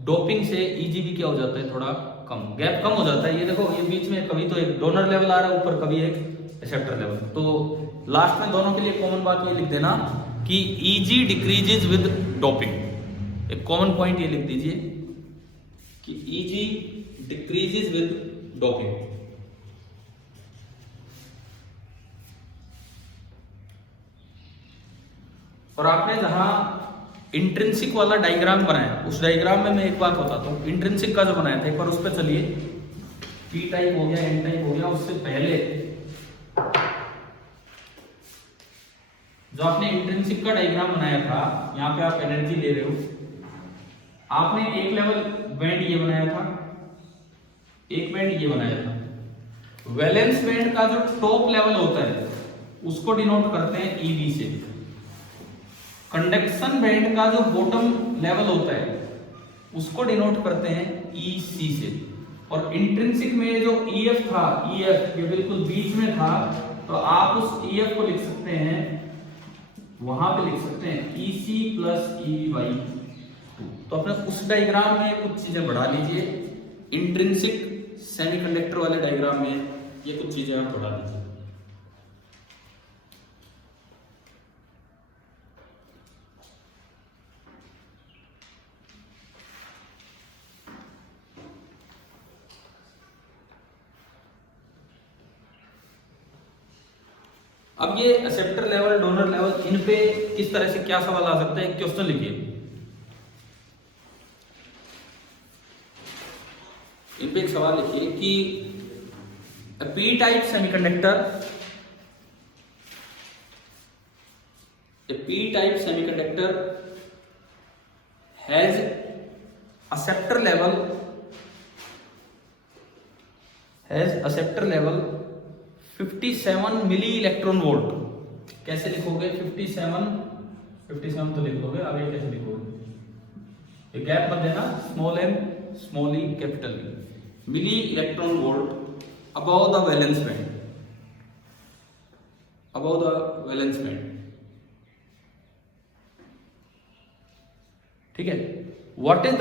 डोपिंग से ईजी भी क्या हो जाता है, थोड़ा कम, गैप कम हो जाता है। ये देखो, ये बीच में कभी तो एक डोनर लेवल आ रहा है ऊपर, कभी एक एक्सेप्टर लेवल। तो लास्ट में दोनों के लिए कॉमन बात ये लिख देना कि ईजी डिक्रीजेज विद डोपिंग। एक कॉमन पॉइंट ये लिख दीजिए कि ईजी डिक्रीजेज विद डोपिंग। और आपने जहां इंट्रिंसिक वाला डायग्राम बनाया, उस डायग्राम में मैं एक बात बताता हूं। इंट्रिंसिक का जो बनाया था, एक बार उस पर चलिए। पी टाइप हो गया, एन टाइप हो गया। उससे पहले जो आपने इंट्रिंसिक का डायग्राम बनाया था, यहां पे आप एनर्जी ले रहे हो, आपने एक लेवल बैंड ये बनाया था, एक बैंड ये बनाया था। वैलेंस बैंड का जो टॉप लेवल होता है उसको डिनोट करते हैं ईबी से। कंडक्शन बैंड का जो बॉटम लेवल होता है उसको डिनोट करते हैं ईसी से। और इंट्रिंसिक में जो ईएफ था, ईएफ ये बिल्कुल बीच में था, तो आप उस ईएफ को लिख सकते हैं, वहां पे लिख सकते हैं ईसी प्लस ईवी बाई 2। तो अपने उस डायग्राम में कुछ चीजें बढ़ा लीजिए, इंट्रिंसिक सेमीकंडक्टर वाले डायग्राम में ये कुछ चीजें आप बढ़ा लीजिए। अब ये एक्सेप्टर लेवल, डोनर लेवल, इन पे किस तरह से क्या सवाल आ सकता है, क्वेश्चन लिखिए। इन पे एक सवाल लिखिए कि P type semiconductor, P type semiconductor has acceptor level 57 milli electron volt. कैसे लिखोगे? 57 तो लिख दोगे, आगे कैसे लिखोगे? ये गैप मत देना, small M small E capital E. Milli electron volt above the valence band, above the valence band. ठीक है। What is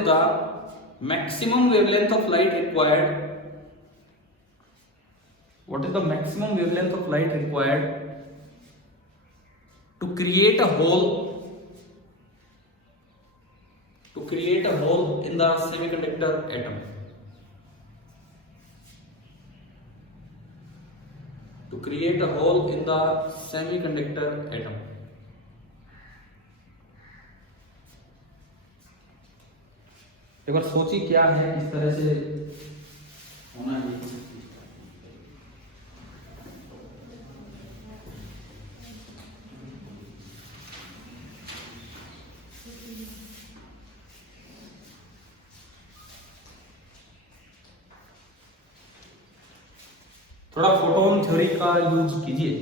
the maximum wavelength of light required, what is the maximum wavelength of light required to create a hole in the semiconductor atom, to create a hole in the semiconductor atom? एक बार सोचिए क्या है, इस तरह से होना है। थोड़ा फोटोन थ्योरी का यूज कीजिए।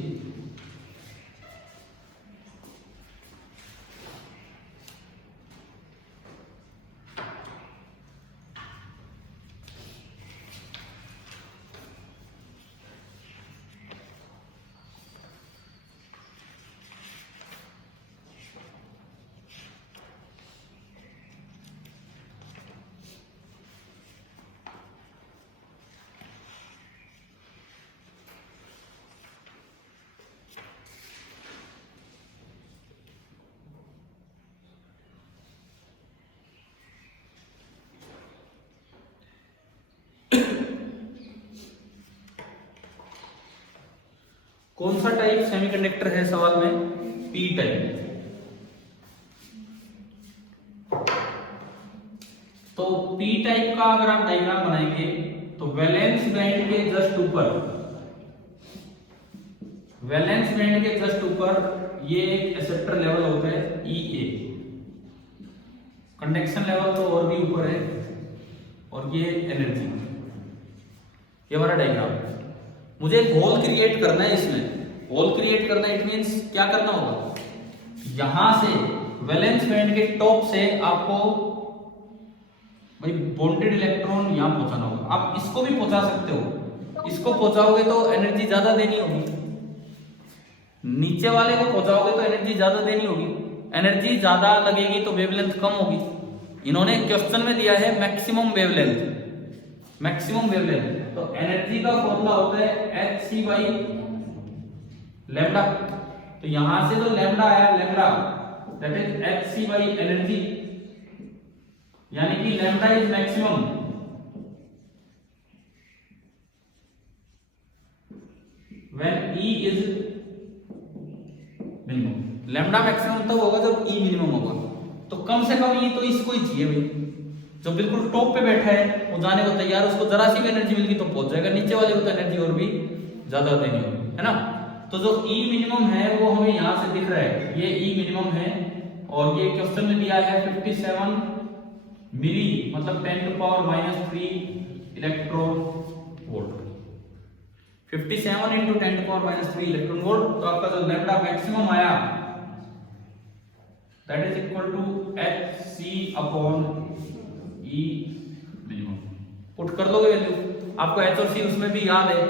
कौन सा टाइप सेमीकंडक्टर है सवाल में? P type. तो पी टाइप का अगर आप डायग्राम बनाएंगे तो वैलेंस बैंड के जस्ट ऊपर, वैलेंस बैंड के जस्ट ऊपर ये एक एक्सेप्टर लेवल होता है EA। कंडक्शन लेवल तो और भी ऊपर है, और ये एनर्जी। ये हमारा डायग्राम है। मुझे एक होल क्रिएट करना है, इसमें होल क्रिएट करना है, इट मींस क्या करना होगा? यहां से वैलेंस बैंड के टॉप से आपको भाई बॉन्डेड इलेक्ट्रॉन यहाँ पहुंचाना होगा। आप इसको भी पहुंचा सकते हो, इसको पहुंचाओगे तो एनर्जी ज्यादा देनी होगी, नीचे वाले को पहुंचाओगे तो एनर्जी ज्यादा देनी होगी, एनर्जी ज्यादा लगेगी तो वेवलेंथ कम होगी। इन्होंने क्वेश्चन में दिया है मैक्सिमम वेवलेंथ, मैक्सिमम वेवलेंथ, तो एनर्जी का फॉर्मूला होता है hc बाई लैम्डा। तो यहां से जो लैम्डा आया, lambda that is hc by energy, यानी कि lambda is maximum when E is minimum. Lambda maximum तब होगा जब E मिनिमम होगा, तो कम से कम E तो इसको ही चाहिए भाई, जो बिल्कुल टॉप पे बैठा है वो जाने को तैयार, उसको जरा सी भी एनर्जी मिल गई तो पहुंच जाएगा, नीचे वाले को तो एनर्जी और भी ज्यादा देनी होगी, है ना। तो जो E मिनिमम है वो हमें यहां से दिख रहा है, ये E मिनिमम है, और ये क्वेश्चन में दिया है 57 मिली, मतलब 10⁻³ इलेक्ट्रॉन वोल्ट, 57 × 10⁻³ इलेक्ट्रॉन वोल्ट। तो आपका जो लैम्डा मैक्सिमम आया that is equal to hc upon E minimum. Put कर दोगे वैल्यू, आपको h और c उसमें भी याद है।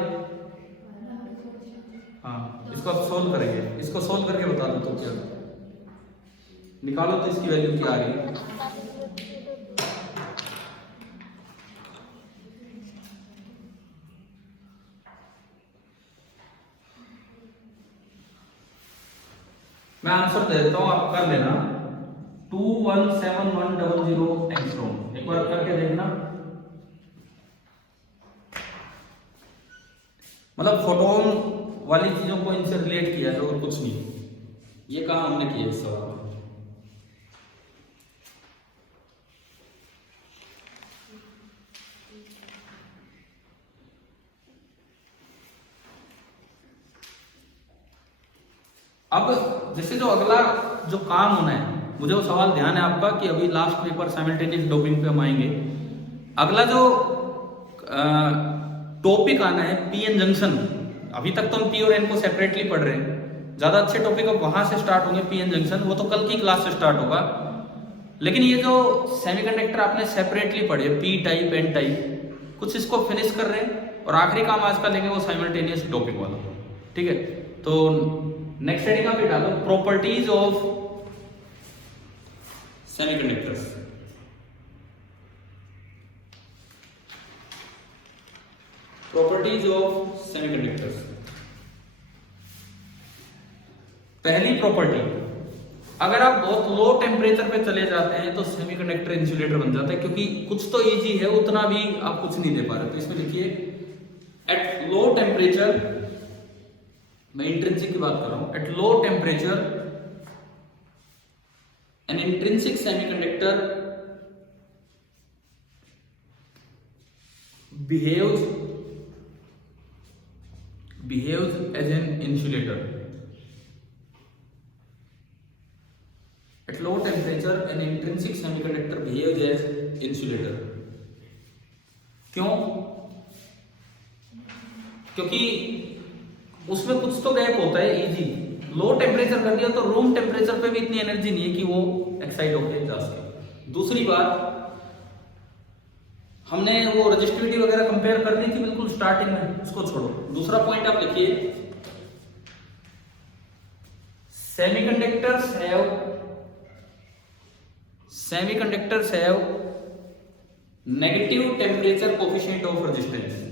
हाँ, इसको आप सोल्व करेंगे, इसको सोल्व करके बता दो तो क्या निकालो, तो इसकी वैल्यू क्या आ गई। मैं आंसर दे देता हूं, आप कर लेना, 217100 एंगस्ट्रॉम। एक बार करके देखना, मतलब फोटोन वाली चीजों को इनसे रिलेट किया है और कुछ नहीं, ये काम हमने किया इस सवाल में। अब जैसे जो अगला जो काम होना है, मुझे वो सवाल ध्यान है आपका कि अभी लास्ट पेपर साइमल्टेनियस डोपिंग पे हम आएंगे। अगला जो टॉपिक आना है पीएन जंक्शन, अभी तक तो हम पी और एन को सेपरेटली पढ़ रहे हैं, ज्यादा अच्छे टॉपिक अब वहां से स्टार्ट होंगे। पीएन जंक्शन वो तो कल की क्लास से स्टार्ट होगा, लेकिन ये जो सेमीकंडक्टर आपने सेपरेटली पढ़े, पी टाइप एन टाइप, कुछ इसको फिनिश कर रहे हैं, और आखिरी काम आज का लेंगे वो साइमल्टेनियस डोपिंग वाला, ठीक है। तो नेक्स्ट हेडिंग आप ये डालो, properties of semiconductors. Properties of semiconductors. पहली प्रॉपर्टी, अगर आप बहुत लो टेम्परेचर पे चले जाते हैं तो सेमीकंडक्टर इंसुलेटर बन जाता है, क्योंकि कुछ तो इजी है, उतना भी आप कुछ नहीं दे पा रहे। तो इसमें लिखिए एट लो टेम्परेचर, मैं इंट्रिंसिक की बात कर रहा हूं, at low temperature N intrinsic semiconductor behaves as an insulator. At low temperature an intrinsic semiconductor behaves as insulator. क्यों? क्योंकि उसमें कुछ तो गैप होता है इजी। लो टेम्परेचर कर दिया तो रूम टेम्परेचर पे भी इतनी एनर्जी नहीं है कि वो एक्साइट होकर जा सके। दूसरी बात, हमने वो रेजिस्टिविटी वगैरह कंपेयर करनी थी बिल्कुल स्टार्टिंग में, उसको छोड़ो। दूसरा पॉइंट आप लिखिए, semiconductors have negative temperature coefficient of resistance.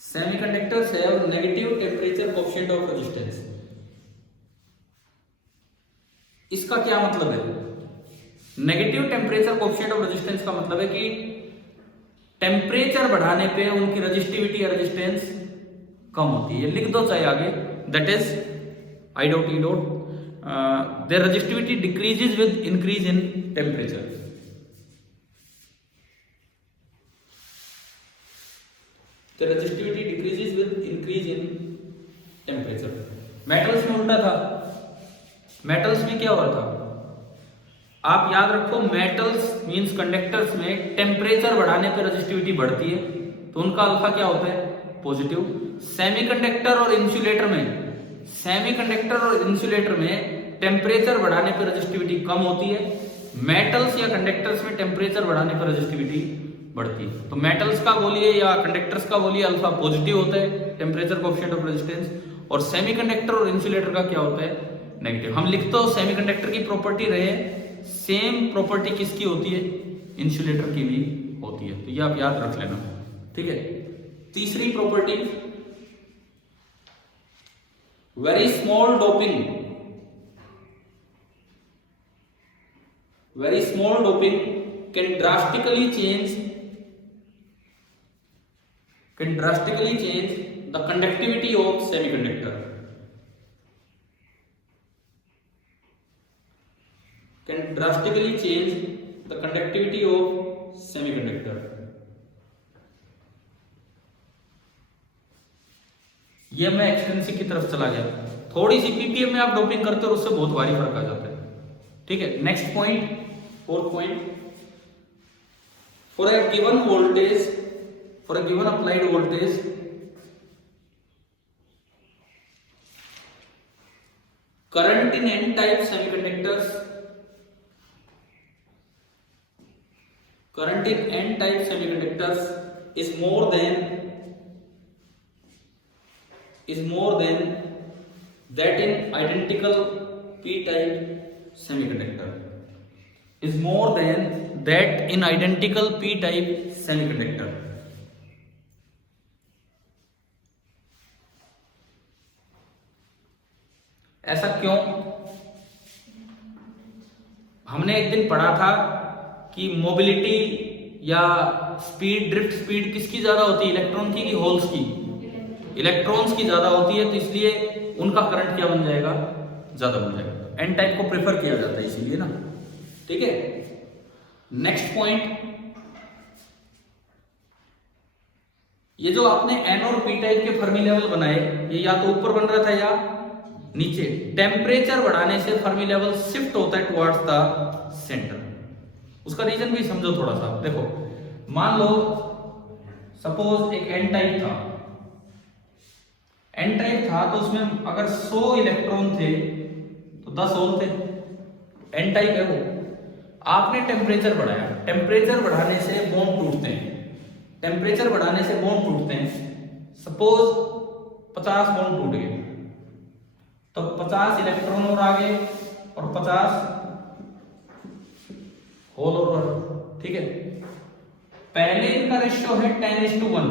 Semiconductors have negative temperature coefficient of resistance. इसका क्या मतलब है? Negative temperature coefficient of resistance का मतलब है कि टेम्परेचर बढ़ाने पे उनकी रेजिस्टिविटी या रेजिस्टेंस कम होती है। लिख दो चाहे आगे, that is I dot E dot their resistivity decreases with increase in temperature. The resistivity decreases with increase in temperature. Metals में उल्टा था। मेटल्स में क्या हुआ था? आप याद रखो, मेटल्स मींस कंडक्टर्स में टेम्परेचर बढ़ाने पे रेजिस्टिविटी बढ़ती है, तो उनका अल्फा क्या होता है? पॉजिटिव। सेमीकंडक्टर और इंसुलेटर में टेम्परेचर बढ़ाने पे रेजिस्टिविटी कम होती है, मेटल्स या कंडक्टर्स में टेम्परेचर बढ़ाने पर रेजिस्टिविटी बढ़ती है। तो मेटल्स का बोलिए या कंडक्टर्स का बोलिए अल्फा पॉजिटिव होता है टेम्परेचर कोएफिशिएंट ऑफ रेजिस्टेंस, और सेमीकंडक्टर और इंसुलेटर का क्या होता है, नेगेटिव। हम लिख तो सेमीकंडक्टर की प्रॉपर्टी रहे, सेम प्रॉपर्टी किसकी होती है, इंसुलेटर की भी होती है, तो ये आप याद रख लेना, ठीक है। तीसरी property, very small doping can drastically change the conductivity of semiconductor. Can drastically change the conductivity of semiconductor. ये मैं एक्सटेंसिव की तरफ चला गया, थोड़ी सी पीपीएम में आप डोपिंग करते हो उससे बहुत भारी फर्क आ जाता है, ठीक है। Next point, fourth point, for a given applied voltage, current in n-type semiconductors is more than that in identical p-type semiconductor. Is more than that in identical p-type semiconductor. ऐसा क्यों? हमने एक दिन पढ़ा था कि मोबिलिटी या स्पीड, ड्रिफ्ट स्पीड किसकी ज्यादा होती है, इलेक्ट्रॉन की कि होल्स की? इलेक्ट्रॉन्स की ज्यादा होती है, तो इसलिए उनका करंट क्या बन जाएगा, ज्यादा बन जाएगा। एन टाइप को प्रेफर किया जाता है इसीलिए ना, ठीक है। नेक्स्ट पॉइंट, ये जो आपने एन और पी टाइप के फर्मी लेवल बनाए, ये या तो ऊपर बन रहा था या नीचे। टेम्परेचर बढ़ाने से फर्मी लेवल शिफ्ट होता है टुवर्ड्स द सेंटर। उसका रीजन भी समझो थोड़ा सा। देखो, मान लो सपोज एक एन टाइप था, तो उसमें अगर 100 इलेक्ट्रॉन थे तो 10 होल थे, एन टाइप है वो। आपने टेम्परेचर बढ़ाया, टेम्परेचर बढ़ाने से बॉन्ड टूटते हैं, सपोज 50 बॉन्ड टूट गए, तो 50 इलेक्ट्रॉन और आ गए और 50 होल और, ठीक है। पहले इनका रेशियो है 10:1,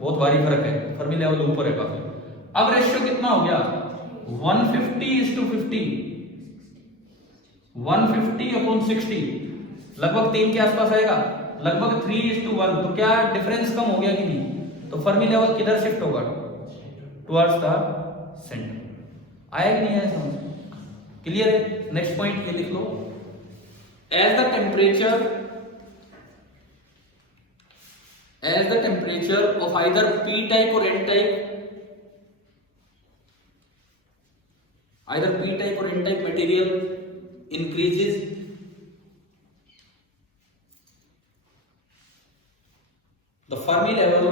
बहुत भारी फर्क है, फर्मी लेवल ऊपर है काफी। अब रेशियो कितना हो गया, 150:50, 150/60, लगभग 3 के आसपास आएगा, लगभग 3:1। तो क्या डिफरेंस कम हो गया कि नहीं? तो फर्मी लेवल किधर शिफ्ट होगा, टुवर्ड्स द सेंटर। आया कि नहीं आया समझ? क्लियर है? नेक्स्ट पॉइंट ये लिख लो, as the temperature of either P type और N type, material increases, the Fermi level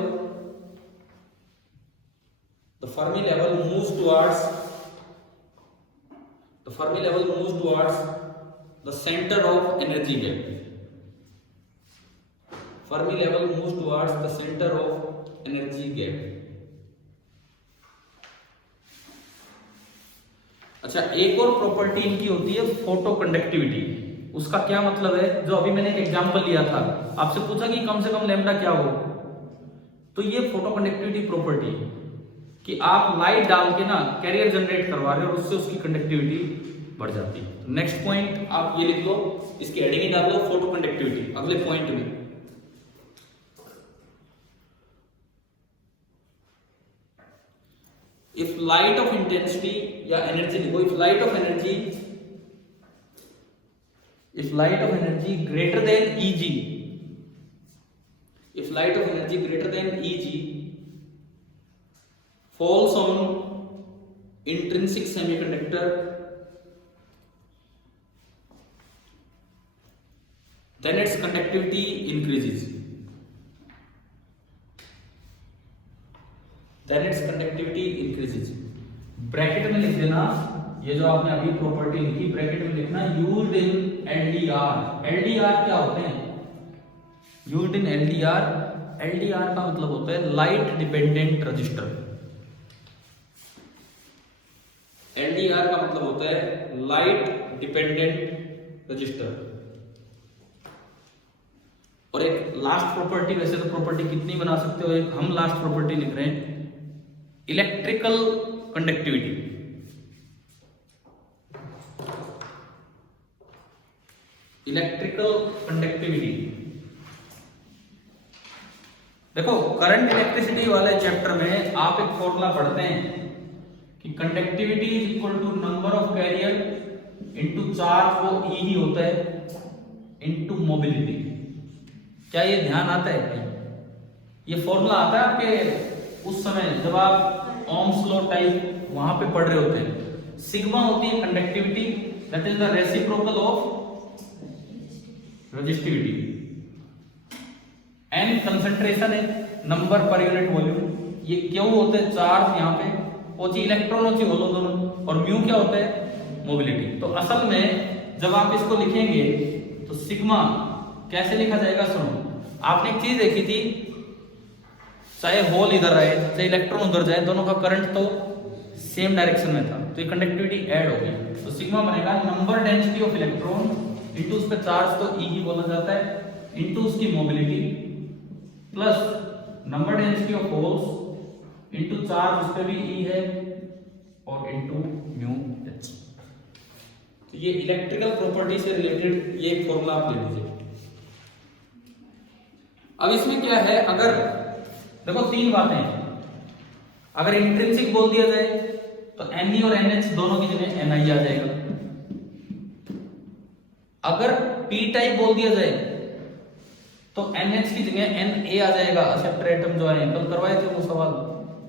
moves towards the center of energy gap. अच्छा, एक और प्रॉपर्टी इनकी होती है फोटो कंडक्टिविटी। उसका क्या मतलब है, जो अभी मैंने एक एग्जांपल लिया था, आपसे पूछा कि कम से कम लैम्डा क्या हो, तो ये फोटो कंडक्टिविटी प्रॉपर्टी कि आप लाइट डाल के ना कैरियर जनरेट करवा रहे हो और उससे उसकी कंडक्टिविटी बढ़ जाती है। नेक्स्ट पॉइंट आप ये लिख लो, इसकी हेडिंग ही डाल लो, फोटो कंडक्टिविटी। अगले पॉइंट में if light of intensity या एनर्जी लिखो, if light of energy greater than Eg falls on intrinsic semiconductor, then its conductivity increases. Bracket में लिख देना, ये जो आपने अभी प्रॉपर्टी लिखी ब्रैकेट में लिखना यूज्ड इन एलडीआर। एलडीआर क्या होते हैं? यूज्ड इन एलडीआर, एलडीआर का मतलब होता है लाइट डिपेंडेंट रजिस्टर। एलडीआर का मतलब होता है लाइट डिपेंडेंट रजिस्टर। और एक लास्ट प्रॉपर्टी, वैसे तो प्रॉपर्टी कितनी बना सकते हो, एक हम लास्ट प्रॉपर्टी लिख रहे हैं इलेक्ट्रिकल कंडक्टिविटी। इलेक्ट्रिकल कंडक्टिविटी देखो, करंट इलेक्ट्रिसिटी वाले चैप्टर में आप एक फॉर्मूला पढ़ते हैं कि conductivity is equal to number of carrier into charge, वो ई ही होता है, इनटू मोबिलिटी। क्या ये ध्यान आता है भाई? ये फॉर्मूला आता है आपके उस समय जब आप ओम्स लॉ टाइप वहां पे पढ़ रहे होते हैं। सिग्मा होती है conductivity, that is the reciprocal of resistivity. N concentration है, नंबर पर यूनिट वॉल्यूम। ये क्यों होते हैं चार्ज, यहाँ पे ओची इलेक्ट्रॉन ओची होलो दोनों, और म्यू क्या होता है मोबिलिटी। तो असल में जब आप इसको लिखेंगे तो सिग्मा कैसे लिखा जाएगा? सुनो, आपने एक चीज देखी थी, चाहे होल इधर आए चाहे इलेक्ट्रॉन उधर जाए, दोनों का करंट तो सेम डायरेक्शन में था, तो ये कंडक्टिविटी ऐड होगी। तो सिग्मा बनेगा number density of electron into उस पे चार्ज तो ई ही बोला जाता है, इनटू उसकी mobility, plus number density of holes into charge, उस पे भी ई है, और इनटू म्यू एच। तो ये इलेक्ट्रिकल प्रॉपर्टी से रिलेटेड ये एक फॉर्मूला आप ले लीजिए। अब इसमें क्या है, अगर देखो तीन बातें हैं, अगर इंट्रिंसिक बोल दिया जाए तो Ne और NH दोनों की जगह Ni आ जाएगा। अगर P टाइप बोल दिया जाए तो NH की जगह Na आ जाएगा। एक्सेप्टर एटम जो है कल करवाए थे वो सवाल,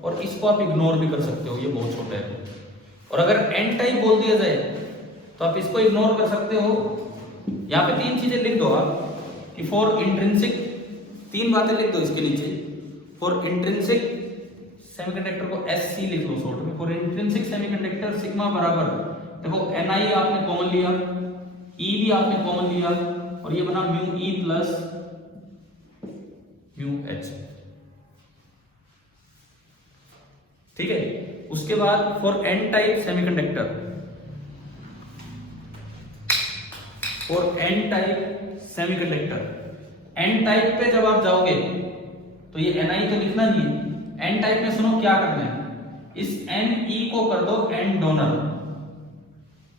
और इसको आप इग्नोर भी कर सकते हो, ये बहुत छोटा है। और अगर N टाइप बोल दिया जाए तो आप इसको इग्नोर कर सकते हो। यहाँ पे तीन चीजें लिख दो आप कि फॉर इंट्रिंसिक, तीन बातें लिख दो इसके नीचे। फॉर इंट्रिंसिक सेमीकंडक्टर को SC लिख लो शॉर्ट में। फॉर इंट्रिंसिक सेमीकंडक्टर सिग्मा बराबर, देखो Ni आपने कॉमन लिया, E भी आपने कॉमन लिया, और ये बना mu E plus mu H। ठीक है, उसके बाद for N type semiconductor, for N type semiconductor, N type पे जब आप जाओगे तो ये Ni तो लिखना नहीं है। N टाइप में सुनो क्या करना है, इस Ne को कर दो N डोनर।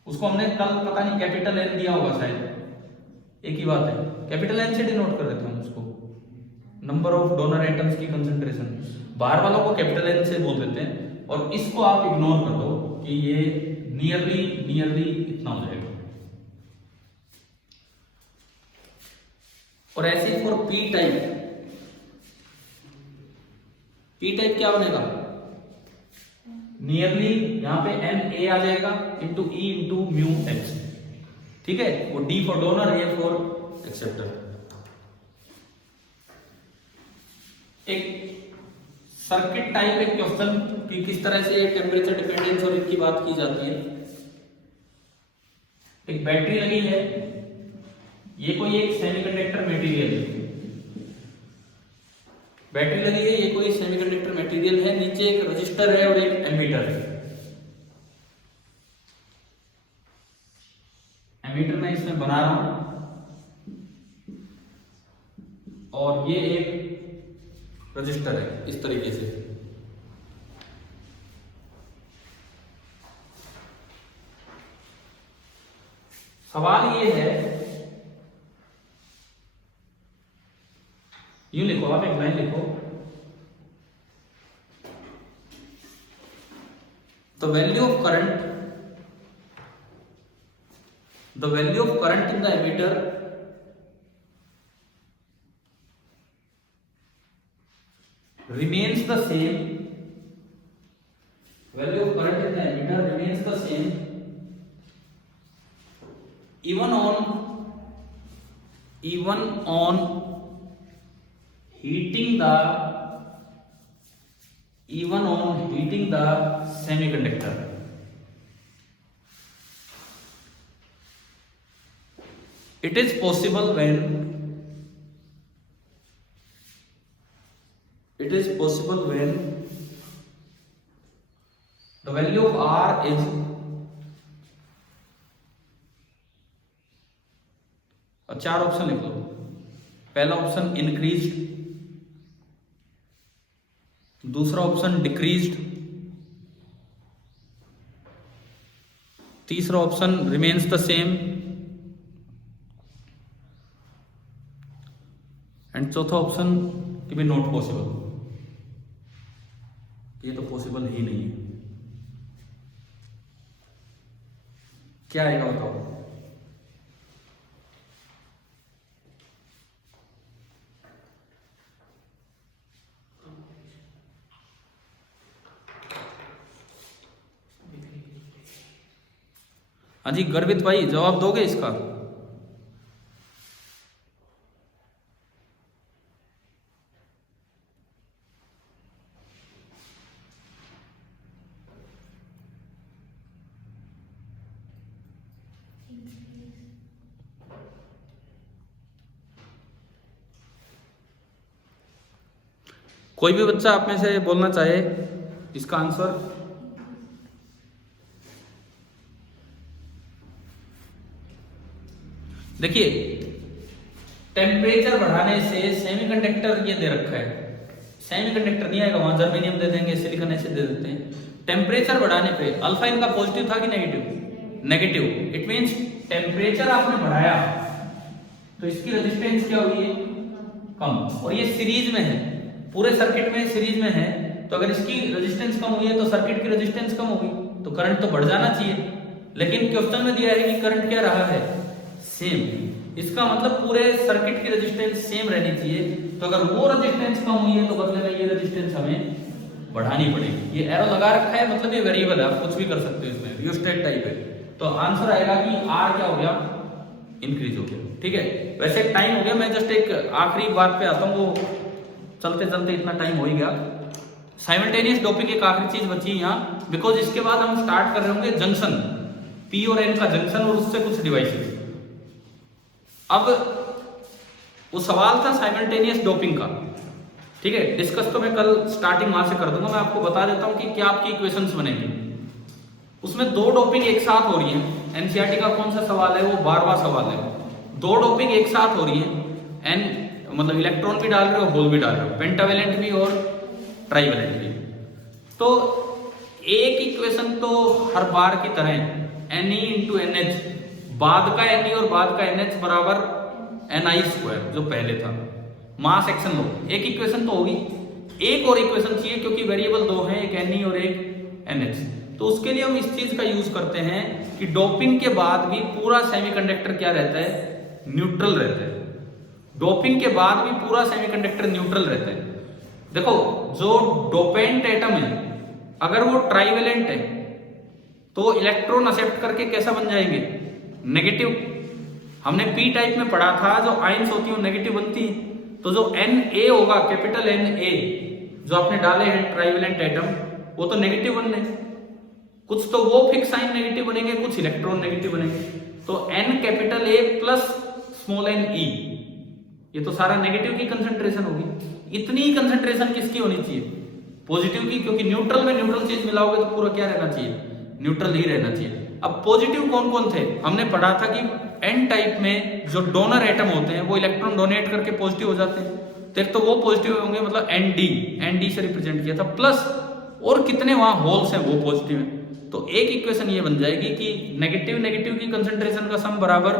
उसको हमने कल पता नहीं कैपिटल N दिया होगा शायद, एक ही बात है, कैपिटल N से डिनोट कर देते हैं उसको, नंबर ऑफ डोनर एटम्स की कंसंट्रेशन। बाहर वालों को कैपिटल N से बोल देते हैं, और इसको आप इग्नोर कर दो कि ये नियरली इतना हो जाएगा। और ऐसे for P type, P type क्या बनेगा, नियरली यहां पे Na आ जाएगा into E into mu H। ठीक है, वो D for donor, A for acceptor. एक सर्किट टाइप एक क्वेश्चन कि किस तरह से टेम्परेचर डिपेंडेंस और इनकी बात की जाती है। एक बैटरी लगी है, ये कोई एक सेमीकंडक्टर मटेरियल है, बैटरी लगी है, ये कोई सेमीकंडक्टर मटेरियल है, नीचे एक रजिस्टर है और एक एमीटर है। एमीटर मैं इसमें बना रहा हूं, और ये एक रजिस्टर है इस तरीके से। सवाल ये है, यूं लिखो, आप एक लाइन लिखो, the value of current, the value of current in the ammeter remains the same, value of current in the emitter remains the same even on heating the semiconductor। It is possible when the value of R is चार option लिख लो। पहला option increased, दूसरा option decreased, तीसरा option remains the same and चौथा option कि भी not possible. ये तो पॉसिबल ही नहीं है। क्या आएगा बताओ? हाँ जी गर्वित भाई, जवाब दोगे इसका? कोई भी बच्चा आप में से बोलना चाहे इसका आंसर? देखिए, टेम्परेचर बढ़ाने से सेमीकंडक्टर ये दे रखा है, सेमीकंडक्टर नहीं आएगा, वहां जर्मेनियम दे देंगे, सिलिकॉन एसिड दे देते हैं। टेम्परेचर बढ़ाने पे अल्फा इनका पॉजिटिव था कि negative? Negative. It means temperature आपने बढ़ाया तो इसकी रेजिस्टेंस क्या हुई है? कम। और ये सीरीज में है, पूरे सर्किट में सीरीज में है, तो अगर इसकी रेजिस्टेंस कम हुई है तो सर्किट की रेजिस्टेंस कम होगी, तो करंट तो बढ़ जाना चाहिए। लेकिन क्वेश्चन में दिया है कि करंट क्या रहा है? सेम। इसका मतलब पूरे सर्किट की रेजिस्टेंस सेम रहनी चाहिए, तो अगर वो रेजिस्टेंस कम हुई है तो बदले में ये रेजिस्टेंस हमें बढ़ानी पड़ेगी। ये एरो लगा रखा है, मतलब ये वेरिएबल है, आप कुछ भी कर सकते हो इसमें, रियोस्टेट टाइप है। तो आंसर आएगा कि आर क्या हो गया? इंक्रीज हो गया। ठीक है, वैसे टाइम हो गया, मैं जस्ट एक आखिरी बात पे आता हूँ, वो चलते चलते इतना टाइम हो ही गया। साइमल्टेनियस डोपिंग एक आखिरी चीज बची यहाँ, बिकॉज इसके बाद हम स्टार्ट कर रहे होंगे जंक्शन, पी और एन का जंक्शन और उससे कुछ डिवाइसेस। अब वो सवाल था साइमल्टेनियस डोपिंग का, ठीक है, डिस्कस तो मैं कल स्टार्टिंग वहां से कर दूंगा। मैं आपको बता देता हूं कि क्या आपकी इक्वेशंस बनेंगी। उसमें दो डोपिंग एक साथ हो रही है। एनसीईआरटी का कौन सा सवाल है? वो 12वां सवाल है। दो डोपिंग एक साथ हो रही है, एन मतलब इलेक्ट्रॉन भी डाल रहे हो, होल भी डाल रहे हो, पेंटावेलेंट भी और ट्राइवेलेंट भी। तो एक इक्वेशन तो हर बार की तरह Ne इंटू NH, बाद का Ne और बाद का NH बराबर Ni², जो पहले था। मास एक्शन लो, एक इक्वेशन तो होगी। एक और इक्वेशन चाहिए क्योंकि वेरिएबल दो हैं, एक Ne और एक NH। तो उसके लिए हम इस चीज का यूज करते हैं कि डोपिंग के बाद भी पूरा सेमीकंडक्टर क्या रहता है? न्यूट्रल रहता है। डोपिंग के बाद भी पूरा सेमीकंडक्टर न्यूट्रल रहता है। देखो, जो डोपेंट एटम है अगर वो ट्राइवेलेंट है तो इलेक्ट्रॉन एक्सेप्ट करके कैसा बन जाएंगे? नेगेटिव। हमने पी टाइप में पढ़ा था, जो आयंस होती है वो नेगेटिव बनती है। तो जो Na होगा, कैपिटल Na जो आपने डाले हैं ट्राइवेलेंट एटम, वो तो नेगेटिव बनने, कुछ तो वो फिक्स साइन नेगेटिव बनेंगे, कुछ इलेक्ट्रॉन नेगेटिव बनेंगे। तो N capital A plus small n E, ये तो सारा नेगेटिव की कंसंट्रेशन होगी। इतनी कंसंट्रेशन किसकी होनी चाहिए? पॉजिटिव की, क्योंकि न्यूट्रल में न्यूट्रल चीज मिलाओगे तो पूरा क्या रहना चाहिए? न्यूट्रल ही रहना चाहिए। अब पॉजिटिव कौन कौन थे? हमने पढ़ा था कि एन टाइप में जो डोनर एटम होते हैं वो इलेक्ट्रॉन डोनेट करके पॉजिटिव हो जाते हैं। तो एक तो वो पॉजिटिव होंगे, मतलब एनडी से रिप्रेजेंट किया था, प्लस और कितने वहां होल्स हैं वो पॉजिटिव हैं। तो एक इक्वेशन ये बन जाएगी कि नेगेटिव नेगेटिव की कंसंट्रेशन का सम बराबर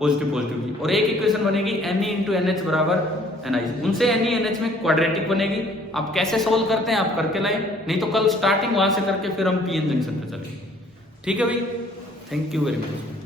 पॉजिटिव पॉजिटिव की, और एक इक्वेशन बनेगी Ne इंटू NH बराबर Ni। उनसे Ne NH में क्वाड्रेटिक बनेगी। आप कैसे सोल्व करते हैं आप करके लाए, नहीं तो कल स्टार्टिंग वहां से करके फिर हम पीएन जंक्शन पे चलेंगे। ठीक है भाई, थैंक यू वेरी मच।